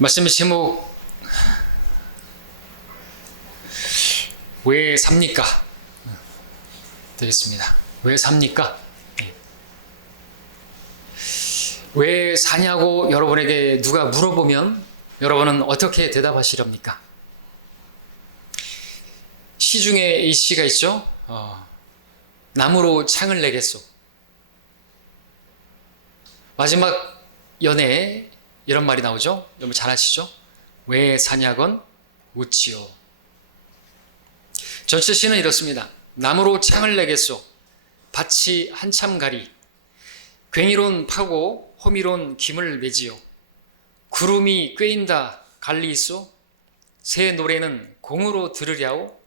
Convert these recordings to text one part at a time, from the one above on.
말씀의 제목, 왜 삽니까? 되겠습니다. 왜 삽니까? 왜 사냐고 여러분에게 누가 물어보면 여러분은 어떻게 대답하시렵니까? 시중에 이 시가 있죠? 나무로 창을 내겠소. 마지막 연애에 이런 말이 나오죠? 여러분 잘 아시죠? 왜 사냐건 묻지요. 전체 시는 이렇습니다. 나무로 창을 내겠소. 밭이 한참 가리. 괭이론 파고 호미론 김을 매지요. 구름이 꿰인다 갈리 있소. 새 노래는 공으로 들으랴오.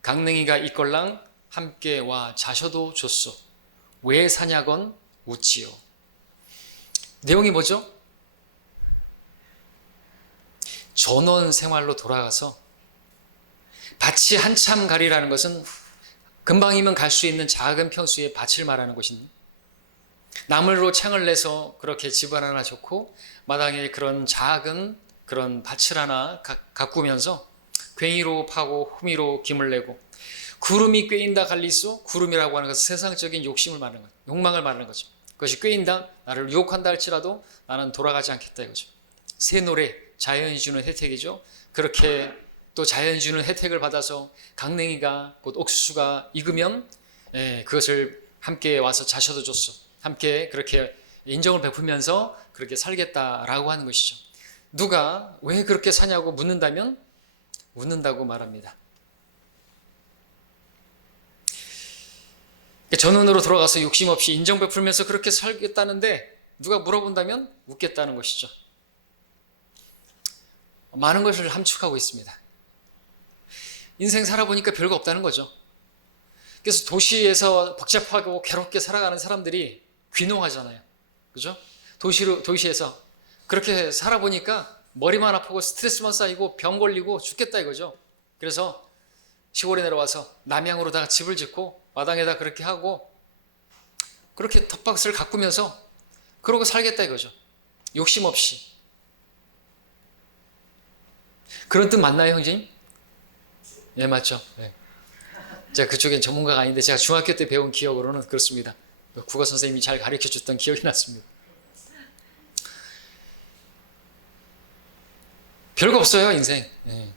강냉이가 이꼴랑 함께 와 자셔도 좋소. 왜 사냐건 묻지요. 내용이 뭐죠? 전원 생활로 돌아가서 밭이 한참 가리라는 것은 금방이면 갈 수 있는 작은 평수의 밭을 말하는 것입니다. 나무로 창을 내서 그렇게 집을 하나 짓고 마당에 그런 작은 그런 밭을 하나 가꾸면서 괭이로 파고 호미로 김을 내고 구름이 꿰인다 갈리소. 구름이라고 하는 것은 세상적인 욕심을 말하는 거죠. 욕망을 말하는 거죠. 그것이 꿰인다, 나를 유혹한다 할지라도 나는 돌아가지 않겠다 이거죠. 새 노래, 자연이 주는 혜택이죠. 그렇게 또 자연이 주는 혜택을 받아서 강냉이가 곧 옥수수가 익으면 그것을 함께 와서 자셔도 줬어. 함께 그렇게 인정을 베풀면서 그렇게 살겠다라고 하는 것이죠. 누가 왜 그렇게 사냐고 묻는다면 웃는다고 말합니다. 전원으로 돌아가서 욕심 없이 인정 베풀면서 그렇게 살겠다는데 누가 물어본다면 웃겠다는 것이죠. 많은 것을 함축하고 있습니다. 인생 살아보니까 별거 없다는 거죠. 그래서 도시에서 복잡하고 괴롭게 살아가는 사람들이 귀농하잖아요. 그죠? 도시에서 그렇게 살아보니까 머리만 아프고 스트레스만 쌓이고 병 걸리고 죽겠다 이거죠. 그래서 시골에 내려와서 남양으로다가 집을 짓고 마당에다 그렇게 하고 그렇게 텃밭을 가꾸면서 그러고 살겠다 이거죠. 욕심 없이. 그런 뜻 맞나요, 형제님? 예, 맞죠. 네. 제가 그쪽엔 전문가가 아닌데 제가 중학교 때 배운 기억으로는 그렇습니다. 국어 선생님이 잘 가르쳐 줬던 기억이 났습니다. 별거 없어요, 인생. 예.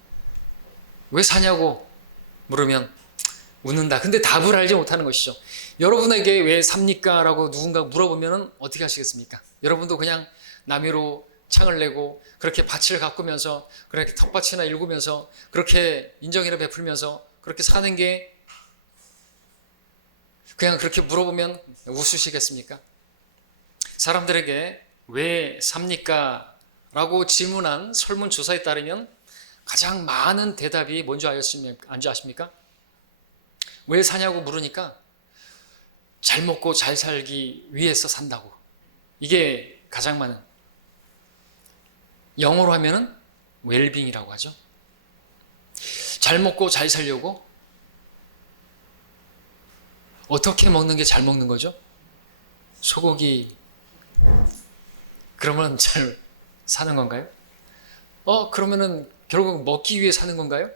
왜 사냐고 물으면 웃는다. 근데 답을 알지 못하는 것이죠. 여러분에게 왜 삽니까? 라고 누군가 물어보면 어떻게 하시겠습니까? 여러분도 그냥 남이로 창을 내고 그렇게 밭을 가꾸면서 그렇게 텃밭이나 일구면서 그렇게 인정이나 베풀면서 그렇게 사는 게 그냥 그렇게 물어보면 웃으시겠습니까? 사람들에게 왜 삽니까? 라고 질문한 설문조사에 따르면 가장 많은 대답이 뭔지 아십니까? 왜 사냐고 물으니까 잘 먹고 잘 살기 위해서 산다고. 이게 가장 많은. 영어로 하면은 웰빙이라고 하죠. 잘 먹고 잘 살려고 어떻게 먹는 게 잘 먹는 거죠? 소고기. 그러면 잘 사는 건가요? 그러면은 결국 먹기 위해 사는 건가요?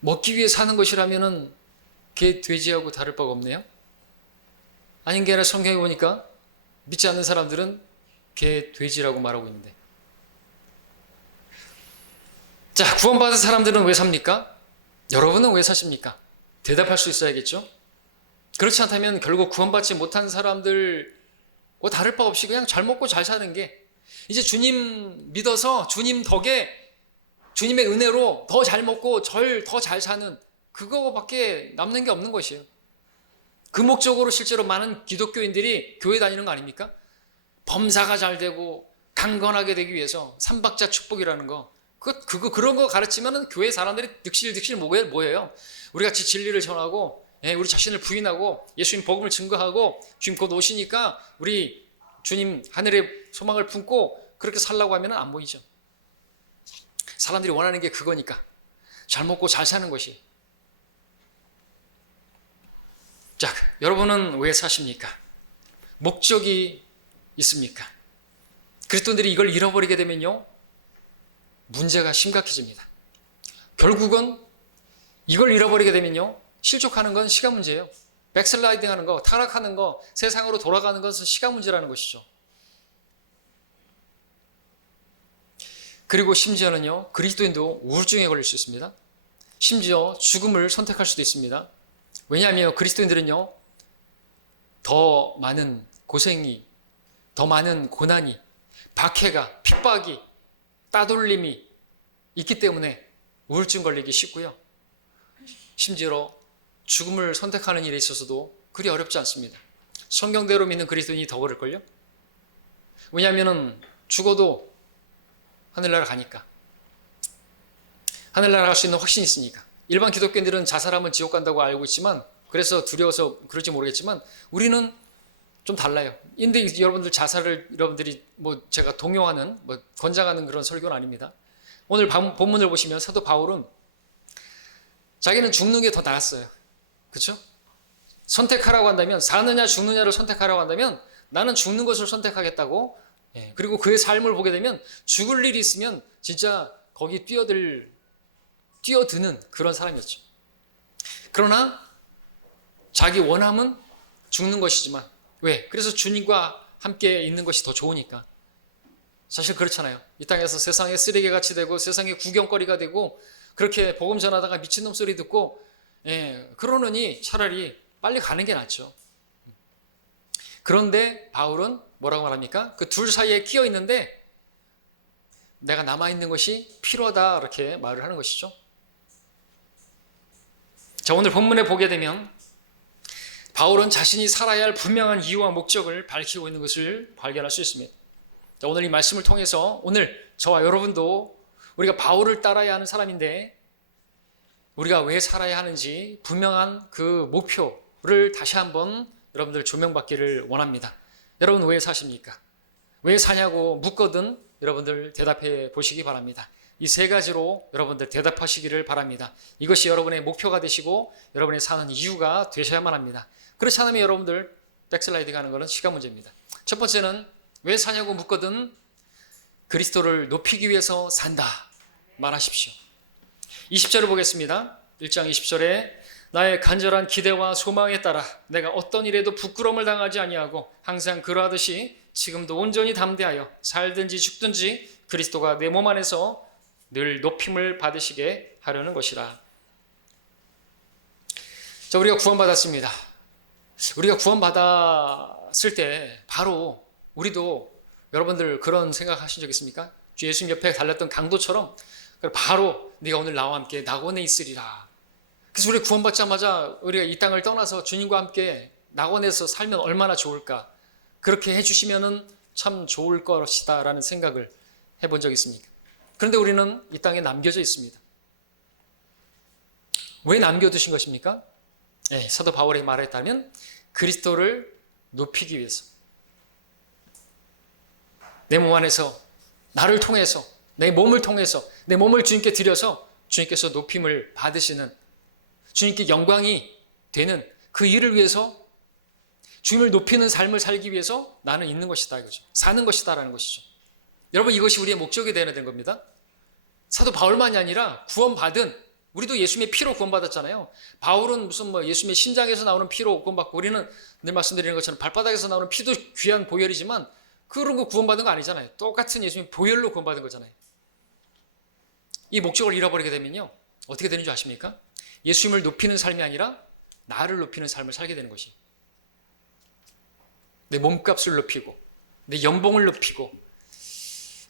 먹기 위해 사는 것이라면은 개, 돼지하고 다를 바가 없네요. 아닌 게 아니라 성경에 보니까 믿지 않는 사람들은 개, 돼지라고 말하고 있는데. 자, 구원받은 사람들은 왜 삽니까? 여러분은 왜 사십니까? 대답할 수 있어야겠죠? 그렇지 않다면 결국 구원받지 못한 사람들과 다를 바 없이 그냥 잘 먹고 잘 사는 게 이제 주님 믿어서 주님 덕에 주님의 은혜로 더 잘 먹고 더 잘 사는 그거밖에 남는 게 없는 것이에요. 그 목적으로 실제로 많은 기독교인들이 교회 다니는 거 아닙니까? 범사가 잘 되고 강건하게 되기 위해서 삼박자 축복이라는 거 그런 거 가르치면은 교회 사람들이 득실 뭐예요? 우리 같이 진리를 전하고 우리 자신을 부인하고 예수님 복음을 증거하고 주님 곧 오시니까 우리 주님 하늘의 소망을 품고 그렇게 살라고 하면 안 보이죠. 사람들이 원하는 게 그거니까 잘 먹고 잘 사는 것이. 자, 여러분은 왜 사십니까? 목적이 있습니까? 그리스도인들이 이걸 잃어버리게 되면요 문제가 심각해집니다. 결국은 이걸 잃어버리게 되면요, 실족하는 건 시간 문제예요. 백슬라이딩 하는 거, 타락하는 거, 세상으로 돌아가는 것은 시간 문제라는 것이죠. 그리고 심지어는요, 그리스도인도 우울증에 걸릴 수 있습니다. 심지어 죽음을 선택할 수도 있습니다. 왜냐하면 그리스도인들은요, 더 많은 고생이, 더 많은 고난이, 박해가, 핍박이, 따돌림이 있기 때문에 우울증 걸리기 쉽고요. 심지어 죽음을 선택하는 일에 있어서도 그리 어렵지 않습니다. 성경대로 믿는 그리스도인이 더 그럴걸요? 왜냐하면 죽어도 하늘나라 가니까. 하늘나라 갈 수 있는 확신이 있으니까. 일반 기독교인들은 자살하면 지옥 간다고 알고 있지만, 그래서 두려워서 그럴지 모르겠지만, 우리는 좀 달라요. 근데 여러분들 자살을 여러분들이 제가 동요하는, 권장하는 그런 설교는 아닙니다. 오늘 본문을 보시면 사도 바울은 자기는 죽는 게 더 나았어요. 그렇죠? 선택하라고 한다면, 사느냐 죽느냐를 선택하라고 한다면 나는 죽는 것을 선택하겠다고. 그리고 그의 삶을 보게 되면 죽을 일이 있으면 진짜 거기 뛰어드는 그런 사람이었죠. 그러나 자기 원함은 죽는 것이지만, 왜? 그래서 주님과 함께 있는 것이 더 좋으니까. 사실 그렇잖아요. 이 땅에서 세상의 쓰레기같이 되고 세상의 구경거리가 되고 그렇게 복음 전하다가 미친놈 소리 듣고 그러느니 차라리 빨리 가는 게 낫죠. 그런데 바울은 뭐라고 말합니까? 그 둘 사이에 끼어 있는데 내가 남아있는 것이 필요하다, 이렇게 말을 하는 것이죠. 자, 오늘 본문에 보게 되면 바울은 자신이 살아야 할 분명한 이유와 목적을 밝히고 있는 것을 발견할 수 있습니다. 자, 오늘 이 말씀을 통해서 오늘 저와 여러분도 우리가 바울을 따라야 하는 사람인데 우리가 왜 살아야 하는지 분명한 그 목표를 다시 한번 여러분들 조명받기를 원합니다. 여러분 왜 사십니까? 왜 사냐고 묻거든 여러분들 대답해 보시기 바랍니다. 이 세 가지로 여러분들 대답하시기를 바랍니다. 이것이 여러분의 목표가 되시고 여러분의 사는 이유가 되셔야만 합니다. 그렇지 않으면 여러분들 백슬라이드 가는 것은 시간 문제입니다. 첫 번째는 왜 사냐고 묻거든 그리스도를 높이기 위해서 산다 말하십시오. 20절을 보겠습니다. 1장 20절에 나의 간절한 기대와 소망에 따라 내가 어떤 일에도 부끄러움을 당하지 아니하고 항상 그러하듯이 지금도 온전히 담대하여 살든지 죽든지 그리스도가 내 몸 안에서 늘 높임을 받으시게 하려는 것이라. 자, 우리가 구원받았습니다. 우리가 구원받았을 때 바로 우리도 여러분들 그런 생각하신 적 있습니까? 주 예수님 옆에 달렸던 강도처럼 바로 네가 오늘 나와 함께 낙원에 있으리라. 그래서 우리 구원받자마자 우리가 이 땅을 떠나서 주님과 함께 낙원에서 살면 얼마나 좋을까. 그렇게 해주시면 참 좋을 것이다 라는 생각을 해본 적 있습니까? 그런데 우리는 이 땅에 남겨져 있습니다. 왜 남겨두신 것입니까? 사도 바울이 말했다면 그리스도를 높이기 위해서, 내 몸 안에서 나를 통해서 내 몸을 통해서 내 몸을 주님께 드려서 주님께서 높임을 받으시는, 주님께 영광이 되는 그 일을 위해서, 주님을 높이는 삶을 살기 위해서 나는 있는 것이다 이거죠. 사는 것이다 라는 것이죠. 여러분 이것이 우리의 목적이 되어야 되는 겁니다. 사도 바울만이 아니라 구원받은, 우리도 예수님의 피로 구원받았잖아요. 바울은 무슨 예수님의 신장에서 나오는 피로 구원받고, 우리는 늘 말씀드리는 것처럼 발바닥에서 나오는 피도 귀한 보혈이지만 그런 거 구원받은 거 아니잖아요. 똑같은 예수님의 보혈로 구원받은 거잖아요. 이 목적을 잃어버리게 되면요 어떻게 되는 줄 아십니까? 예수님을 높이는 삶이 아니라 나를 높이는 삶을 살게 되는 것이, 내 몸값을 높이고 내 연봉을 높이고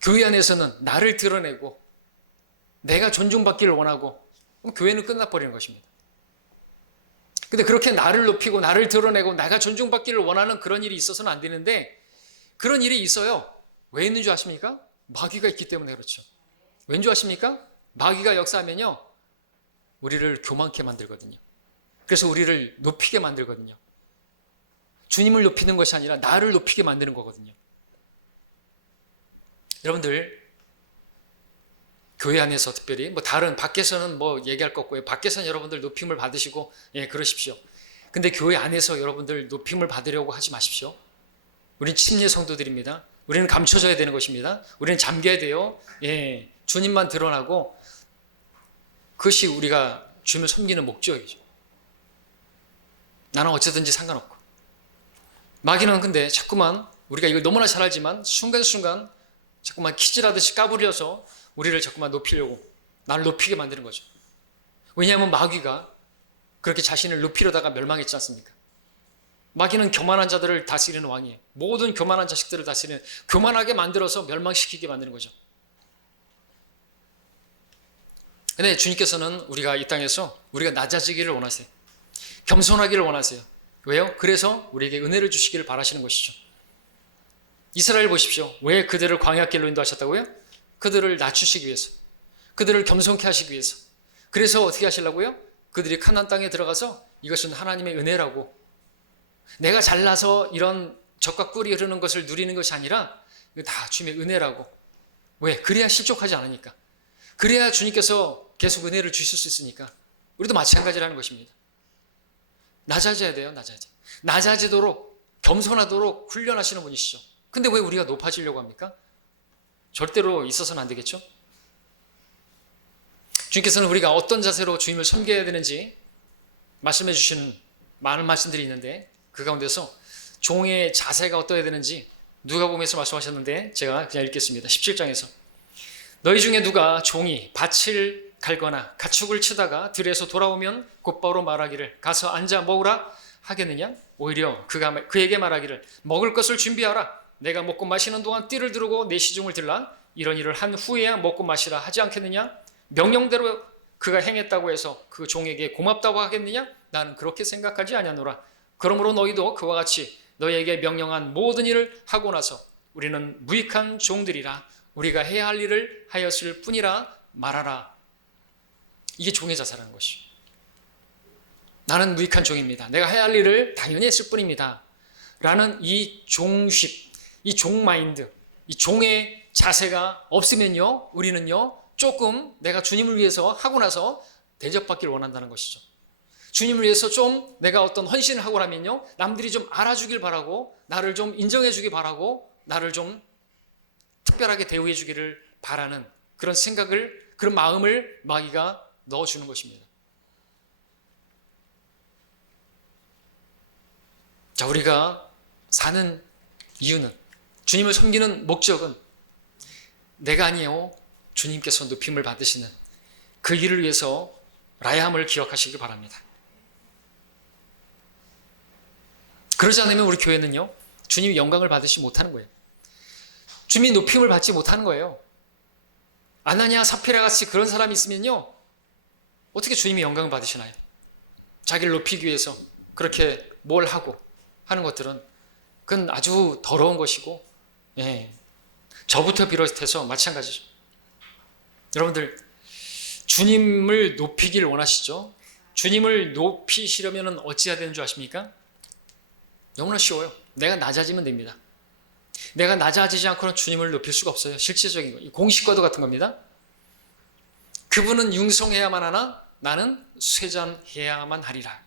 교회 안에서는 나를 드러내고 내가 존중받기를 원하고, 그럼 교회는 끝나버리는 것입니다. 근데 그렇게 나를 높이고 나를 드러내고 내가 존중받기를 원하는 그런 일이 있어서는 안 되는데, 그런 일이 있어요. 왜 있는 줄 아십니까? 마귀가 있기 때문에 그렇죠. 왠 줄 아십니까? 마귀가 역사하면요 우리를 교만케 만들거든요. 그래서 우리를 높이게 만들거든요. 주님을 높이는 것이 아니라 나를 높이게 만드는 거거든요. 여러분들 교회 안에서 특별히 다른 밖에서는 얘기할 거 없고요. 밖에서는 여러분들 높임을 받으시고 그러십시오. 근데 교회 안에서 여러분들 높임을 받으려고 하지 마십시오. 우린 침례 성도들입니다. 우리는 감춰져야 되는 것입니다. 우리는 잠겨야 돼요. 주님만 드러나고 그것이 우리가 주님을 섬기는 목적이죠. 나는 어쩌든지 상관없고. 마귀는 근데 자꾸만 우리가 이걸 너무나 잘 알지만 순간순간 자꾸만 키질하듯이 까부려서 우리를 자꾸만 높이려고 나를 높이게 만드는 거죠. 왜냐하면 마귀가 그렇게 자신을 높이려다가 멸망했지 않습니까? 마귀는 교만한 자들을 다스리는 왕이에요. 모든 교만한 자식들을 다스리는, 교만하게 만들어서 멸망시키게 만드는 거죠. 근데 주님께서는 우리가 이 땅에서 우리가 낮아지기를 원하세요. 겸손하기를 원하세요. 왜요? 그래서 우리에게 은혜를 주시기를 바라시는 것이죠. 이스라엘 보십시오. 왜 그들을 광야길로 인도하셨다고요? 그들을 낮추시기 위해서, 그들을 겸손케 하시기 위해서. 그래서 어떻게 하시려고요? 그들이 가나안 땅에 들어가서 이것은 하나님의 은혜라고, 내가 잘나서 이런 젖과 꿀이 흐르는 것을 누리는 것이 아니라 이거 다 주님의 은혜라고. 왜? 그래야 실족하지 않으니까. 그래야 주님께서 계속 은혜를 주실 수 있으니까. 우리도 마찬가지라는 것입니다. 낮아져야 돼요. 낮아지도록, 겸손하도록 훈련하시는 분이시죠. 근데 왜 우리가 높아지려고 합니까? 절대로 있어서는 안 되겠죠? 주님께서는 우리가 어떤 자세로 주님을 섬겨야 되는지 말씀해 주시는 많은 말씀들이 있는데, 그 가운데서 종의 자세가 어떠해야 되는지 누가복음에서 말씀하셨는데 제가 그냥 읽겠습니다. 17장에서 너희 중에 누가 종이 밭을 갈거나 가축을 치다가 들에서 돌아오면 곧바로 말하기를 가서 앉아 먹으라 하겠느냐? 오히려 그에게 말하기를 먹을 것을 준비하라. 내가 먹고 마시는 동안 띠를 두르고 내 시중을 들라. 이런 일을 한 후에야 먹고 마시라 하지 않겠느냐? 명령대로 그가 행했다고 해서 그 종에게 고맙다고 하겠느냐? 나는 그렇게 생각하지 아니하노라. 그러므로 너희도 그와 같이 너희에게 명령한 모든 일을 하고 나서 우리는 무익한 종들이라 우리가 해야 할 일을 하였을 뿐이라 말하라. 이게 종의 자세라는 것이죠. 나는 무익한 종입니다. 내가 해야 할 일을 당연히 했을 뿐입니다. 라는 이 종식, 이 종마인드, 이 종의 자세가 없으면요, 우리는요, 조금 내가 주님을 위해서 하고 나서 대접받기를 원한다는 것이죠. 주님을 위해서 좀 내가 어떤 헌신을 하고 나면요, 남들이 좀 알아주길 바라고, 나를 좀 인정해 주길 바라고, 나를 좀 특별하게 대우해 주기를 바라는 그런 생각을, 그런 마음을 마귀가 넣어주는 것입니다. 자, 우리가 사는 이유는, 주님을 섬기는 목적은 내가 아니에요, 주님께서 높임을 받으시는 그 일을 위해서 라야함을 기억하시길 바랍니다. 그러지 않으면 우리 교회는요, 주님이 영광을 받으시 못하는 거예요. 주님이 높임을 받지 못하는 거예요. 아나니아 사피라 같이 그런 사람이 있으면요, 어떻게 주님이 영광을 받으시나요? 자기를 높이기 위해서 그렇게 뭘 하고 하는 것들은 그건 아주 더러운 것이고, 저부터 비롯해서 마찬가지죠. 여러분들, 주님을 높이기를 원하시죠? 주님을 높이시려면 어찌해야 되는 줄 아십니까? 너무나 쉬워요. 내가 낮아지면 됩니다. 내가 낮아지지 않고는 주님을 높일 수가 없어요. 실질적인 거. 공식과도 같은 겁니다. 그분은 융성해야만 하나 나는 쇠잔해야만 하리라.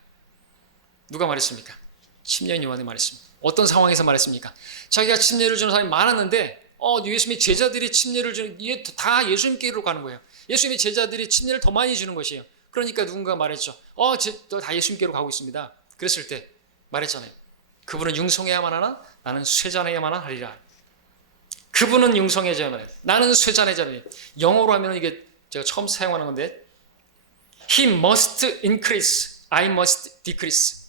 누가 말했습니까? 침례 요한이 말했습니다. 어떤 상황에서 말했습니까? 자기가 침례를 주는 사람이 많았는데 예수님의 제자들이 침례를 주는, 이게 다 예수님께로 가는 거예요. 예수님의 제자들이 침례를 더 많이 주는 것이에요. 그러니까 누군가 말했죠. 다 예수님께로 가고 있습니다. 그랬을 때 말했잖아요. 그분은 융성해야만 하나 나는 쇠잔해야만 하리라. 그분은 융성해야만 해. 나는 쇠잔해야만 해. 영어로 하면 이게 제가 처음 사용하는 건데, He must increase, I must decrease.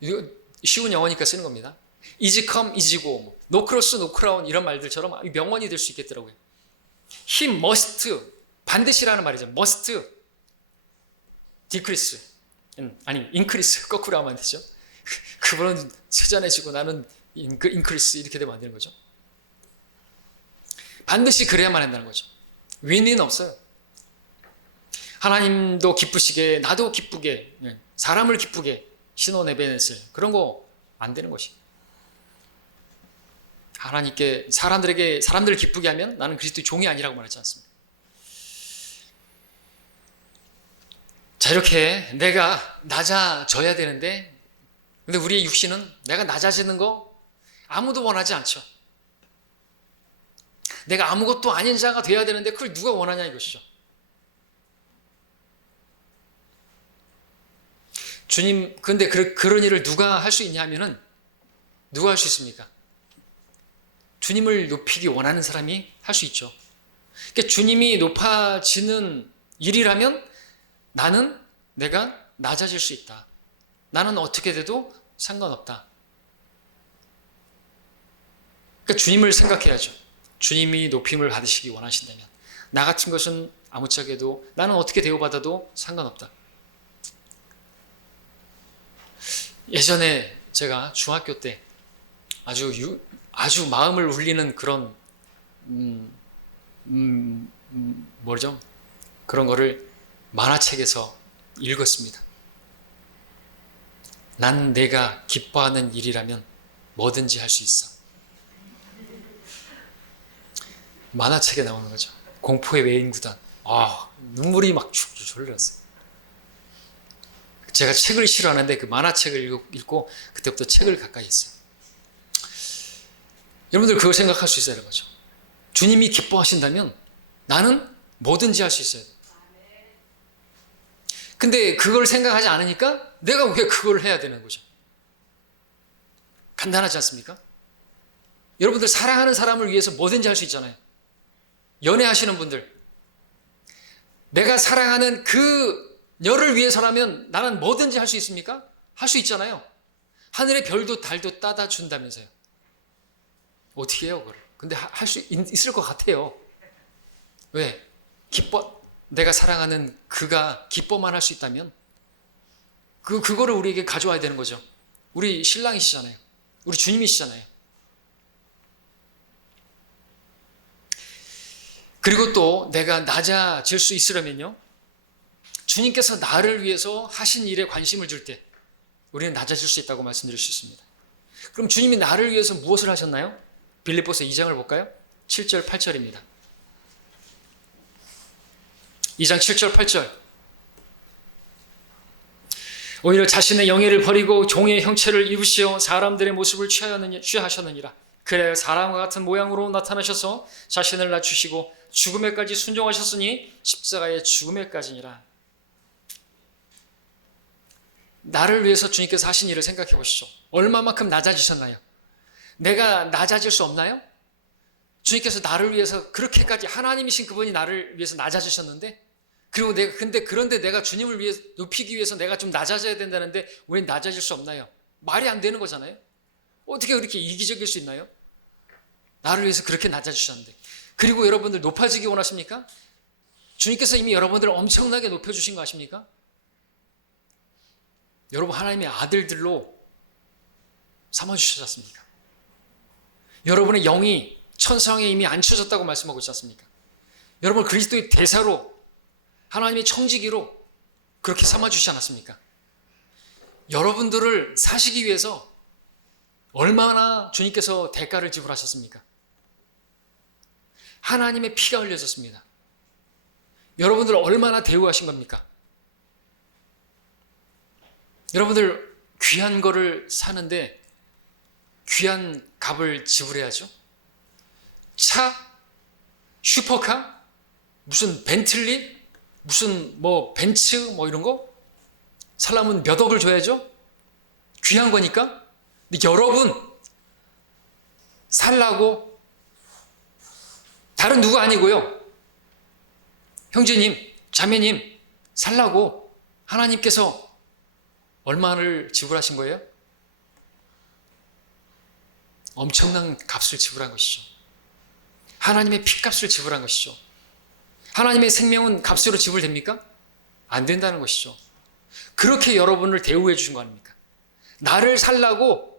이거 쉬운 영어니까 쓰는 겁니다. Is come, is go, no cross, no crown 이런 말들처럼 명언이 될 수 있겠더라고요. He must, 반드시라는 말이죠. must decrease. 아니, increase, 거꾸로 하면 안 되죠. 그분은 쇠잔해지고 나는 increase 이렇게 되면 안 되는 거죠. 반드시 그래야만 한다는 거죠. 윈윈은 없어요. 하나님도 기쁘시게, 나도 기쁘게, 사람을 기쁘게 신호내베넷을, 그런 거 안 되는 것이. 하나님께, 사람들을 기쁘게 하면 나는 그리스도의 종이 아니라고 말하지 않습니다. 자, 이렇게 내가 낮아져야 되는데, 근데 우리의 육신은 내가 낮아지는 거 아무도 원하지 않죠. 내가 아무것도 아닌 자가 돼야 되는데 그걸 누가 원하냐 이것이죠. 주님, 그런데 그런 일을 누가 할 수 있냐 하면은 누가 할 수 있습니까? 주님을 높이기 원하는 사람이 할 수 있죠. 그러니까 주님이 높아지는 일이라면 내가 낮아질 수 있다. 나는 어떻게 돼도 상관없다. 그러니까 주님을 생각해야죠. 주님이 높임을 받으시기 원하신다면 나 같은 것은 아무짝에도 나는 어떻게 대우받아도 상관없다. 예전에 제가 중학교 때 아주 마음을 울리는 그런 뭐죠? 그런 거를 만화책에서 읽었습니다. 난 내가 기뻐하는 일이라면 뭐든지 할 수 있어. 만화책에 나오는 거죠. 공포의 외인구단. 눈물이 막 줄줄 흘렀어요. 제가 책을 싫어하는데 그 만화책을 읽고 그때부터 책을 가까이 했어요. 여러분들 그거 생각할 수 있어야 되는 거죠. 주님이 기뻐하신다면 나는 뭐든지 할 수 있어야 돼요. 근데 그걸 생각하지 않으니까 내가 왜 그걸 해야 되는 거죠? 간단하지 않습니까? 여러분들 사랑하는 사람을 위해서 뭐든지 할 수 있잖아요. 연애하시는 분들, 내가 사랑하는 그 여를 위해서라면 나는 뭐든지 할 수 있습니까? 할 수 있잖아요. 하늘의 별도 달도 따다 준다면서요. 어떻게 해요, 그걸? 근데 할 수 있을 것 같아요. 왜? 내가 사랑하는 그가 기뻐만 할 수 있다면 그거를 우리에게 가져와야 되는 거죠. 우리 신랑이시잖아요. 우리 주님이시잖아요. 그리고 또 내가 낮아질 수 있으려면요, 주님께서 나를 위해서 하신 일에 관심을 줄 때 우리는 낮아질 수 있다고 말씀드릴 수 있습니다. 그럼 주님이 나를 위해서 무엇을 하셨나요? 빌립보서 2장을 볼까요? 7절 8절입니다. 2장 7절 8절. 오히려 자신의 영예를 버리고 종의 형체를 입으시어 사람들의 모습을 취하셨느니라. 그래 사람과 같은 모양으로 나타나셔서 자신을 낮추시고 죽음에까지 순종하셨으니 십자가의 죽음에까지니라. 나를 위해서 주님께서 하신 일을 생각해 보시죠. 얼마만큼 낮아지셨나요? 내가 낮아질 수 없나요? 주님께서 나를 위해서 그렇게까지, 하나님이신 그분이 나를 위해서 낮아지셨는데, 그리고 그런데 내가 주님을 위해 높이기 위해서 내가 좀 낮아져야 된다는데 왜 낮아질 수 없나요? 말이 안 되는 거잖아요. 어떻게 그렇게 이기적일 수 있나요? 나를 위해서 그렇게 낮아지셨는데. 그리고 여러분들 높아지기 원하십니까? 주님께서 이미 여러분들을 엄청나게 높여주신 거 아십니까? 여러분 하나님의 아들들로 삼아주셨지 않습니까? 여러분의 영이 천상에 이미 앉혀졌다고 말씀하고 있지 않습니까? 여러분 그리스도의 대사로, 하나님의 청지기로 그렇게 삼아주시지 않았습니까? 여러분들을 사시기 위해서 얼마나 주님께서 대가를 지불하셨습니까? 하나님의 피가 흘려졌습니다. 여러분들을 얼마나 대우하신 겁니까? 여러분들 귀한 거를 사는데 귀한 값을 지불해야죠. 차? 슈퍼카? 무슨 벤틀리? 무슨 벤츠 이런 거? 살려면 몇 억을 줘야죠? 귀한 거니까. 근데 여러분 살라고, 다른 누구 아니고요, 형제님, 자매님 살라고 하나님께서 얼마를 지불하신 거예요? 엄청난 값을 지불한 것이죠. 하나님의 피값을 지불한 것이죠. 하나님의 생명은 값으로 지불됩니까? 안 된다는 것이죠. 그렇게 여러분을 대우해 주신 거 아닙니까? 나를 살라고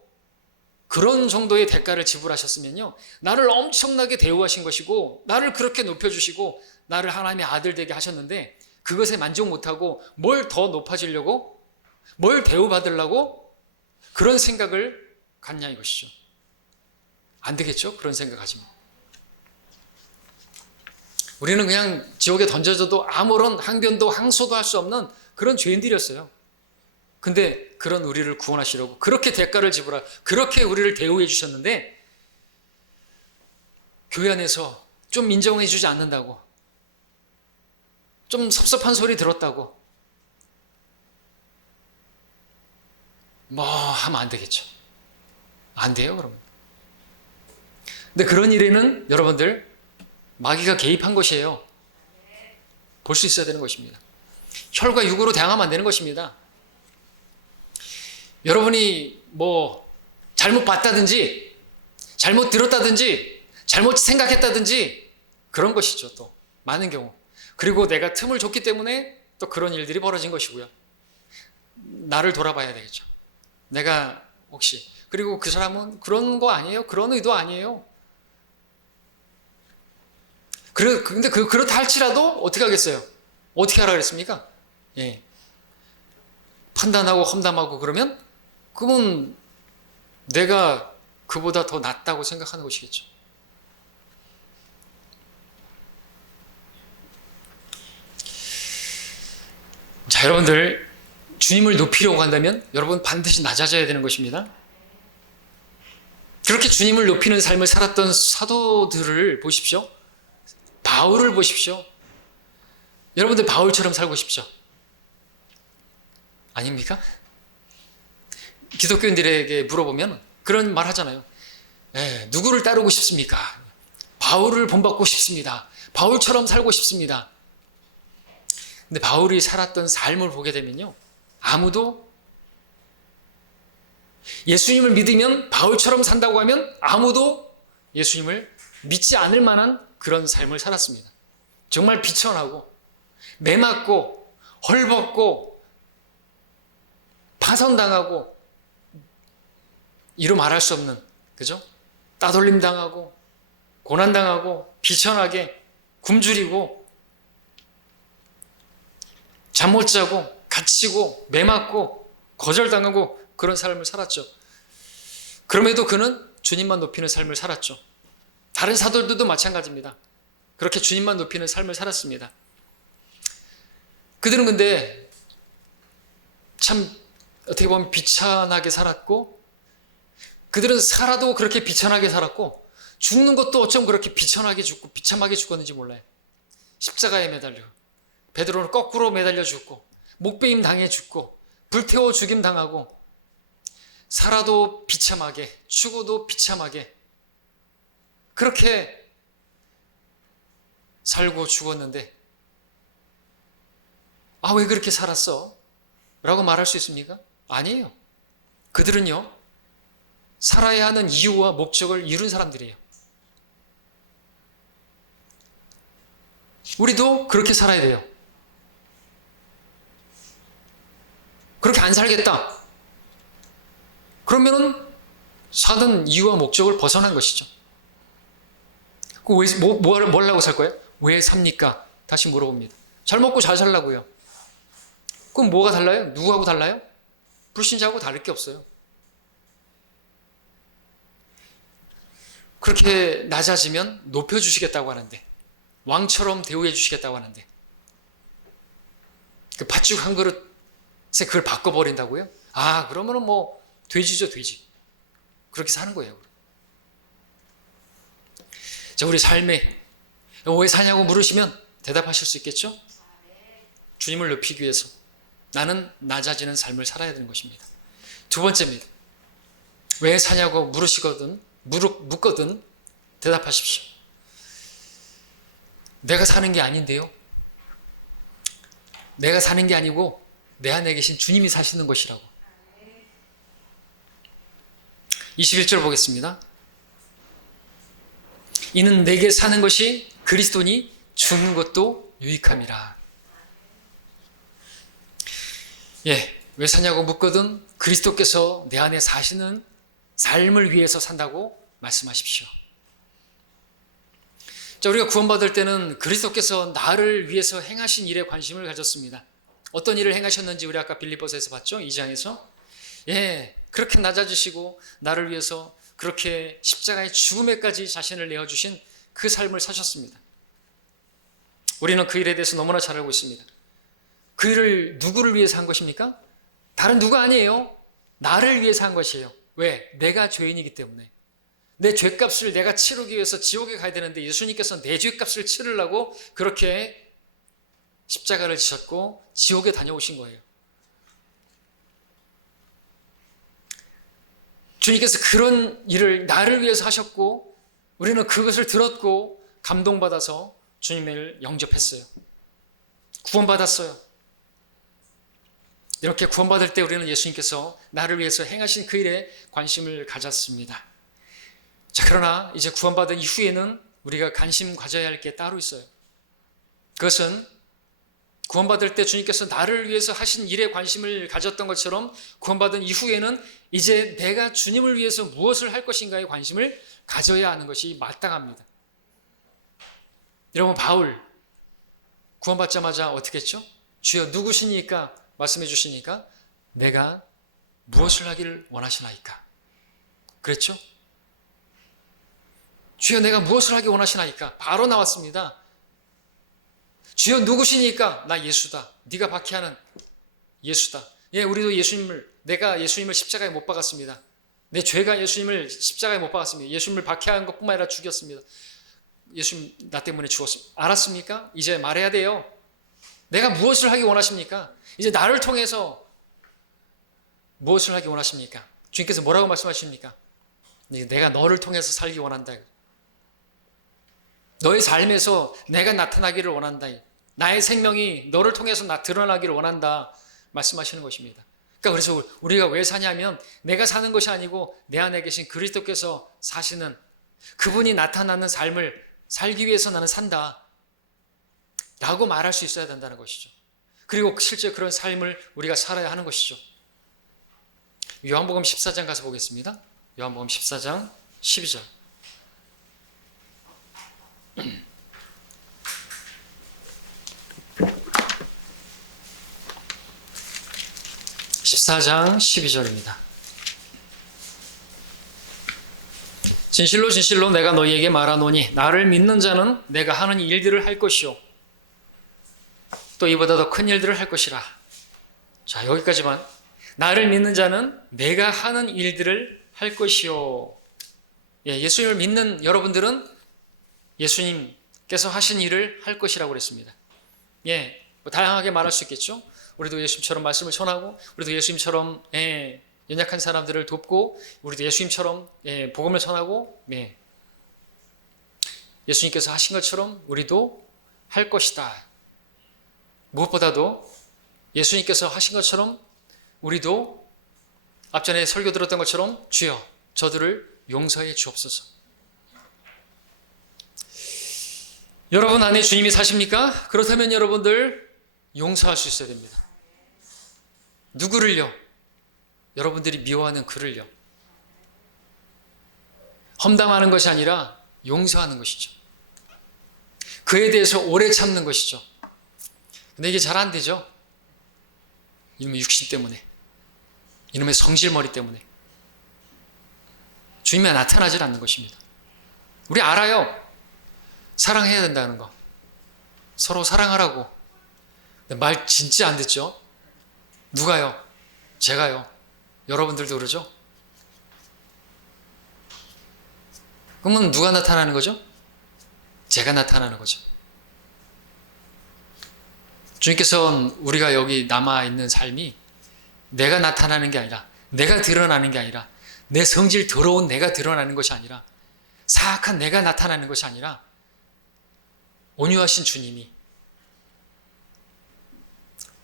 그런 정도의 대가를 지불하셨으면요, 나를 엄청나게 대우하신 것이고 나를 그렇게 높여주시고 나를 하나님의 아들 되게 하셨는데 그것에 만족 못하고 뭘 더 높아지려고, 뭘 대우받으려고 그런 생각을 갖냐 이것이죠. 안 되겠죠? 그런 생각하지 마. 우리는 그냥 지옥에 던져져도 아무런 항변도 항소도 할 수 없는 그런 죄인들이었어요. 근데 그런 우리를 구원하시려고 그렇게 대가를 그렇게 우리를 대우해 주셨는데, 교회 안에서 좀 인정해 주지 않는다고, 좀 섭섭한 소리 들었다고 뭐 하면 안 되겠죠. 안 돼요, 그러면. 근데 그런 일에는 여러분들 마귀가 개입한 것이에요. 볼 수 있어야 되는 것입니다. 혈과 육으로 대항하면 안 되는 것입니다. 여러분이 뭐 잘못 봤다든지 잘못 들었다든지 잘못 생각했다든지 그런 것이죠. 또 많은 경우. 그리고 내가 틈을 줬기 때문에 또 그런 일들이 벌어진 것이고요. 나를 돌아봐야 되겠죠. 내가 혹시, 그리고 그 사람은 그런 거 아니에요. 그런 의도 아니에요. 근데 그렇다 할지라도 어떻게 하겠어요? 어떻게 하라 그랬습니까? 예. 판단하고 험담하고 그러면 그건 내가 그보다 더 낫다고 생각하는 것이겠죠. 자, 여러분들 주님을 높이려고 한다면 여러분 반드시 낮아져야 되는 것입니다. 그렇게 주님을 높이는 삶을 살았던 사도들을 보십시오. 바울을 보십시오. 여러분들 바울처럼 살고 싶죠? 아닙니까? 기독교인들에게 물어보면 그런 말 하잖아요. 누구를 따르고 싶습니까? 바울을 본받고 싶습니다. 바울처럼 살고 싶습니다. 근데 바울이 살았던 삶을 보게 되면요, 아무도 예수님을 믿으면 바울처럼 산다고 하면 아무도 예수님을 믿지 않을 만한 그런 삶을 살았습니다. 정말 비천하고 매맞고 헐벗고 파선당하고 이루 말할 수 없는, 그죠? 따돌림 당하고 고난당하고 비천하게 굶주리고 잠 못 자고 갇히고 매맞고 거절당하고 그런 삶을 살았죠. 그럼에도 그는 주님만 높이는 삶을 살았죠. 다른 사도들도 마찬가지입니다. 그렇게 주님만 높이는 삶을 살았습니다. 그들은 근데 참 어떻게 보면 비천하게 살았고, 그들은 살아도 그렇게 비천하게 살았고, 죽는 것도 어쩜 그렇게 비천하게 죽고 비참하게 죽었는지 몰라요. 십자가에 매달려 베드로는 거꾸로 매달려 죽고 목베임 당해 죽고 불태워 죽임 당하고, 살아도 비참하게 죽어도 비참하게 그렇게 살고 죽었는데, 왜 그렇게 살았어? 라고 말할 수 있습니까? 아니에요. 그들은요, 살아야 하는 이유와 목적을 이룬 사람들이에요. 우리도 그렇게 살아야 돼요. 그렇게 안 살겠다. 그러면은 사는 이유와 목적을 벗어난 것이죠. 뭘 하려고 살 거예요? 왜 삽니까? 다시 물어봅니다. 잘 먹고 잘 살라고요. 그럼 뭐가 달라요? 누구하고 달라요? 불신자하고 다를 게 없어요. 그렇게 낮아지면 높여주시겠다고 하는데, 왕처럼 대우해 주시겠다고 하는데, 그 팥죽 한 그릇에 그걸 바꿔버린다고요? 그러면은 뭐 돼지죠, 돼지. 그렇게 사는 거예요. 자, 우리 삶에 왜 사냐고 물으시면 대답하실 수 있겠죠? 주님을 높이기 위해서 나는 낮아지는 삶을 살아야 되는 것입니다. 두 번째입니다. 왜 사냐고 묻거든 대답하십시오. 내가 사는 게 아닌데요. 내가 사는 게 아니고 내 안에 계신 주님이 사시는 것이라고. 21절 보겠습니다. 이는 내게 사는 것이 그리스도니 죽는 것도 유익함이라. 왜 사냐고 묻거든 그리스도께서 내 안에 사시는 삶을 위해서 산다고 말씀하십시오. 자, 우리가 구원받을 때는 그리스도께서 나를 위해서 행하신 일에 관심을 가졌습니다. 어떤 일을 행하셨는지 우리 아까 빌립보서에서 봤죠? 2장에서. 그렇게 낮아지시고 나를 위해서 그렇게 십자가의 죽음에까지 자신을 내어주신 그 삶을 사셨습니다. 우리는 그 일에 대해서 너무나 잘 알고 있습니다. 그 일을 누구를 위해서 한 것입니까? 다른 누가 아니에요. 나를 위해서 한 것이에요. 왜? 내가 죄인이기 때문에. 내 죄값을 내가 치르기 위해서 지옥에 가야 되는데 예수님께서 내 죄값을 치르려고 그렇게 십자가를 지셨고 지옥에 다녀오신 거예요. 주님께서 그런 일을 나를 위해서 하셨고 우리는 그것을 들었고 감동받아서 주님을 영접했어요. 구원받았어요. 이렇게 구원받을 때 우리는 예수님께서 나를 위해서 행하신 그 일에 관심을 가졌습니다. 자, 그러나 이제 구원받은 이후에는 우리가 관심 가져야 할 게 따로 있어요. 그것은 구원받을 때 주님께서 나를 위해서 하신 일에 관심을 가졌던 것처럼 구원받은 이후에는 이제 내가 주님을 위해서 무엇을 할 것인가에 관심을 가져야 하는 것이 마땅합니다. 여러분, 바울 구원받자마자 어떻게 했죠? 주여 누구시니까 말씀해 주시니까 내가 무엇을 하기를 원하시나이까? 그랬죠? 주여 내가 무엇을 하기 원하시나이까? 바로 나왔습니다. 주여 누구시니까? 나 예수다. 네가 박해하는 예수다. 예, 우리도 내가 예수님을 십자가에 못 박았습니다. 내 죄가 예수님을 십자가에 못 박았습니다. 예수님을 박해한 것뿐만 아니라 죽였습니다. 예수님 나 때문에 죽었습니다. 알았습니까? 이제 말해야 돼요. 내가 무엇을 하기 원하십니까? 이제 나를 통해서 무엇을 하기 원하십니까? 주님께서 뭐라고 말씀하십니까? 내가 너를 통해서 살기 원한다. 너의 삶에서 내가 나타나기를 원한다. 나의 생명이 너를 통해서 드러나기를 원한다. 말씀하시는 것입니다. 그러니까 그래서 우리가 왜 사냐면 내가 사는 것이 아니고 내 안에 계신 그리스도께서 사시는 그분이 나타나는 삶을 살기 위해서 나는 산다. 라고 말할 수 있어야 된다는 것이죠. 그리고 실제 그런 삶을 우리가 살아야 하는 것이죠. 요한복음 14장 가서 보겠습니다. 요한복음 14장 12절. (14장 12절입니다) 진실로 진실로 내가 너희에게 말하노니 나를 믿는 자는 내가 하는 일들을 할 것이요 또 이보다 더 큰 일들을 할 것이라. 자, 여기까지만. 나를 믿는 자는 내가 하는 일들을 할 것이요. 예, 예수님을 믿는 여러분들은 예수님께서 하신 일을 할 것이라고 그랬습니다. 예, 뭐 다양하게 말할 수 있겠죠. 우리도 예수님처럼 말씀을 전하고, 우리도 예수님처럼 연약한 사람들을 돕고, 우리도 예수님처럼 복음을 전하고, 예수님께서 하신 것처럼 우리도 할 것이다. 무엇보다도 예수님께서 하신 것처럼 우리도 앞전에 설교 들었던 것처럼 주여 저들을 용서해 주옵소서. 여러분 안에 주님이 사십니까? 그렇다면 여러분들 용서할 수 있어야 됩니다. 누구를요? 여러분들이 미워하는 그를요. 험담하는 것이 아니라 용서하는 것이죠. 그에 대해서 오래 참는 것이죠. 근데 이게 잘 안 되죠. 이놈의 육신 때문에, 이놈의 성질머리 때문에 주님이 나타나질 않는 것입니다. 우리 알아요. 사랑해야 된다는 거. 서로 사랑하라고. 근데 말 진짜 안 듣죠? 누가요? 제가요. 여러분들도 그러죠? 그러면 누가 나타나는 거죠? 제가 나타나는 거죠. 주님께서는 우리가 여기 남아있는 삶이 내가 나타나는 게 아니라, 내가 드러나는 게 아니라, 내 성질 더러운 내가 드러나는 것이 아니라, 사악한 내가 나타나는 것이 아니라, 온유하신 주님이,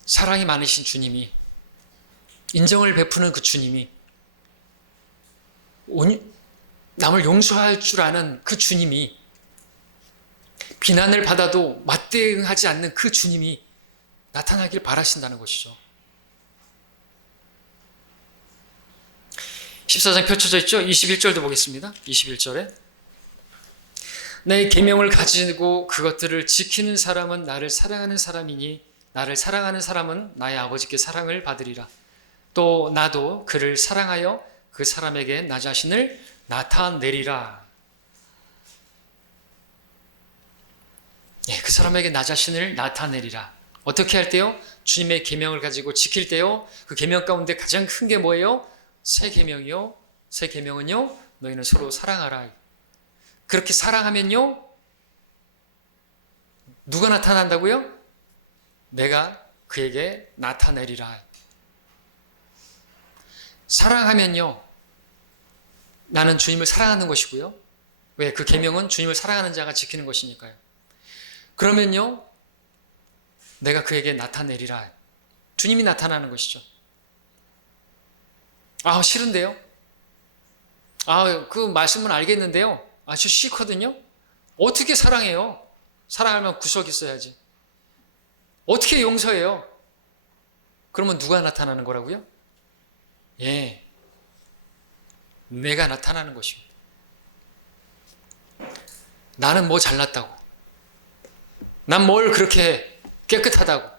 사랑이 많으신 주님이, 인정을 베푸는 그 주님이, 남을 용서할 줄 아는 그 주님이, 비난을 받아도 맞대응하지 않는 그 주님이 나타나길 바라신다는 것이죠. 14장 펼쳐져 있죠? 21절도 보겠습니다. 21절에 내 계명을 가지고 그것들을 지키는 사람은 나를 사랑하는 사람이니 나를 사랑하는 사람은 나의 아버지께 사랑을 받으리라. 또 나도 그를 사랑하여 그 사람에게 나 자신을 나타내리라. 예, 그 사람에게 나 자신을 나타내리라. 어떻게 할 때요? 주님의 계명을 가지고 지킬 때요. 그 계명 가운데 가장 큰 게 뭐예요? 새 계명이요. 새 계명은요, 너희는 서로 사랑하라. 그렇게 사랑하면요, 누가 나타난다고요? 내가 그에게 나타내리라. 사랑하면요, 나는 주님을 사랑하는 것이고요. 왜? 그 계명은 주님을 사랑하는 자가 지키는 것이니까요. 그러면요, 내가 그에게 나타내리라. 주님이 나타나는 것이죠. 아, 싫은데요? 아, 그 말씀은 알겠는데요? 아, 저 싫거든요? 어떻게 사랑해요? 사랑하면 구석이 있어야지. 어떻게 용서해요? 그러면 누가 나타나는 거라고요? 예, 내가 나타나는 것입니다. 나는 뭐 잘났다고. 난 뭘 그렇게 깨끗하다고.